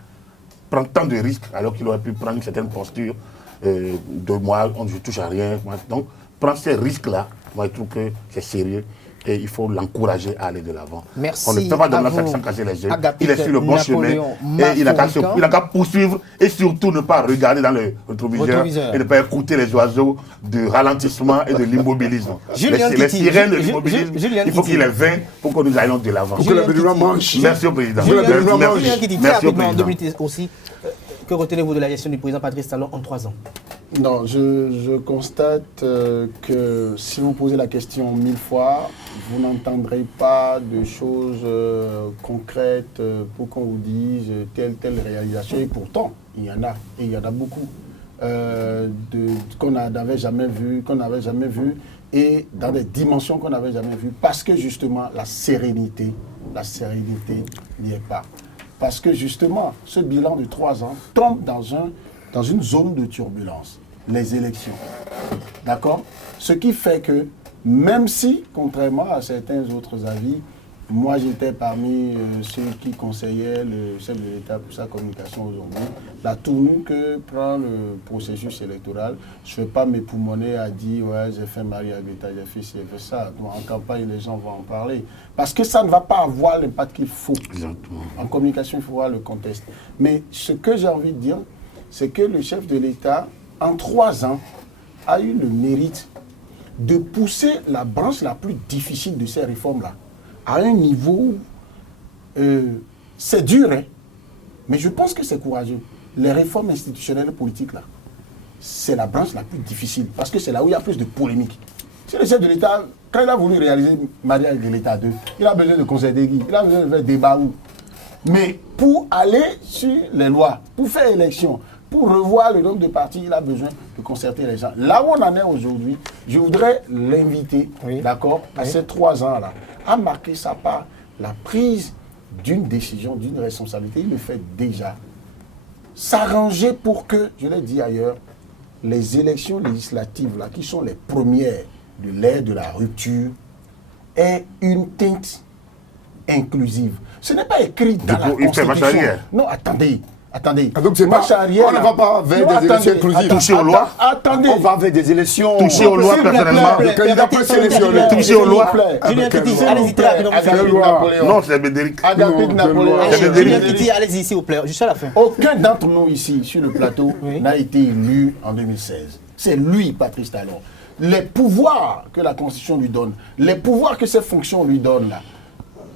prendre tant de risques alors qu'il aurait pu prendre une certaine posture de moi, je ne touche à rien. Donc, prendre ces risques-là, moi, je trouve que c'est sérieux. Et il faut l'encourager à aller de l'avant. Merci. On ne peut pas donner ça sans casser les yeux. Il est sur le bon chemin. Et il n'a qu'à poursuivre et surtout ne pas regarder dans le rétroviseur et ne pas écouter les oiseaux de ralentissement et de l'immobilisme. Les sirènes de l'immobilisme, il faut qu'il les vainque pour que nous ayons de l'avant. Pour que le Bénin mange. Merci au président. Merci au président. Aussi, que retenez-vous de la gestion du président Patrice Talon en 3 ans? Non, je constate que si vous posez la question 1000 fois, vous n'entendrez pas de choses concrètes pour qu'on vous dise telle réalisation. Et pourtant, il y en a, et il y en a beaucoup, qu'on n'avait jamais vu, et dans des dimensions qu'on n'avait jamais vues, parce que justement, la sérénité n'y est pas. Parce que justement, ce bilan de 3 ans tombe dans une zone de turbulence, les élections. D'accord? Ce qui fait que, même si, contrairement à certains autres avis, moi j'étais parmi ceux qui conseillaient le chef de l'État pour sa communication aujourd'hui, la tournure que prend le processus électoral, je ne vais pas m'époumoner à dire « ouais, j'ai fait Marie Agueta, j'ai fait ci, j'ai fait ça ». En campagne, les gens vont en parler. Parce que ça ne va pas avoir l'impact qu'il faut. Exactement. En communication, il faut voir le contexte. Mais ce que j'ai envie de dire, c'est que le chef de l'État, en 3 ans, a eu le mérite de pousser la branche la plus difficile de ces réformes-là à un niveau, c'est dur, hein, mais je pense que c'est courageux. Les réformes institutionnelles et politiques, là, c'est la branche la plus difficile, parce que c'est là où il y a plus de polémiques. Si le chef de l'État, quand il a voulu réaliser mariage de l'État 2, il a besoin de conseil d'église, il a besoin de faire débat. Mais pour aller sur les lois, pour faire élection, pour revoir le nombre de partis, il a besoin de concerter les gens. Là où on en est aujourd'hui, je voudrais l'inviter, d'accord, à ces 3 ans-là, à marquer sa part, la prise d'une décision, d'une responsabilité. Il le fait déjà. S'arranger pour que, je l'ai dit ailleurs, les élections législatives, là, qui sont les premières de l'ère de la rupture, aient une teinte inclusive. Ce n'est pas écrit dans la Constitution. Non, attendez. Ah, donc c'est pas, on ne va pas vers des élections inclusives. Toucher aux lois. Attendez. On va vers des élections. Toucher aux lois, personnellement. Le candidat peut sélectionner. Toucher aux lois. Julien Kiti, allez-y très rapidement. Non, c'est Bédéric. Agapit Napoléon. Julien Kiti, allez-y, s'il vous plaît, jusqu'à la fin. Aucun d'entre nous ici, sur le plateau, n'a été élu en 2016. C'est lui, Patrice Talon. Les pouvoirs que la Constitution lui donne, les pouvoirs que ses fonctions lui donnent, là,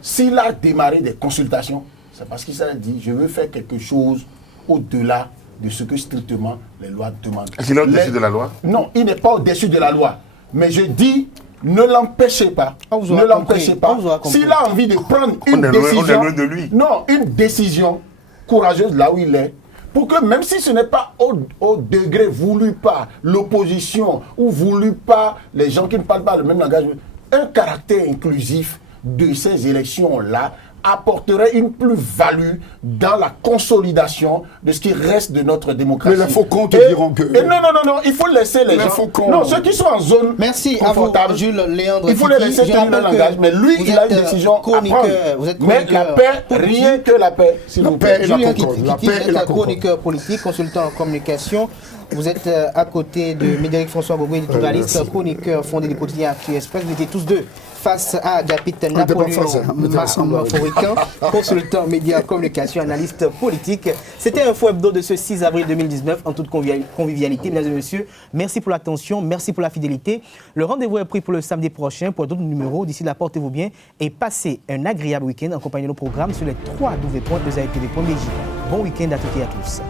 s'il a démarré des consultations, c'est parce qu'il s'est dit, je veux faire quelque chose au-delà de ce que strictement les lois demandent. Est-ce qu'il est au-dessus de la loi? Non, il n'est pas au-dessus de la loi. Mais je dis, ne l'empêchez pas. Ne l'empêchez pas. S'il a envie de prendre une décision, on est loin de lui. Non, une décision courageuse là où il est, pour que même si ce n'est pas au degré voulu par l'opposition ou voulu par les gens qui ne parlent pas le même langage, un caractère inclusif de ces élections-là apporterait une plus-value dans la consolidation de ce qui reste de notre démocratie. Mais les faucons te diront que... Non, il faut laisser les gens... Faucons. Non, ceux qui sont en zone confortable, Jules Léandre, il faut les laisser tenir le langage. Mais lui, il a une décision à prendre. Mais la paix, rien que la paix, s'il vous plaît. Julien Kiti, vous êtes chroniqueur politique, consultant en communication. Vous êtes à côté de Médéric François Gogo, éditorialiste, chroniqueur fondé du quotidien Actu Express. Vous étiez tous deux face à Agapit Napoléon Mauricain, consultant médias, communication, analyste politique. C'était un faux hebdo de ce 6 avril 2019 en toute convivialité. Mesdames et messieurs, merci pour l'attention, merci pour la fidélité. Le rendez-vous est pris pour le samedi prochain pour d'autres numéros. D'ici là, portez-vous bien et passez un agréable week-end en compagnie de nos programmes sur les 3 www.ezaetv.bj. Bon week-end à toutes et à tous.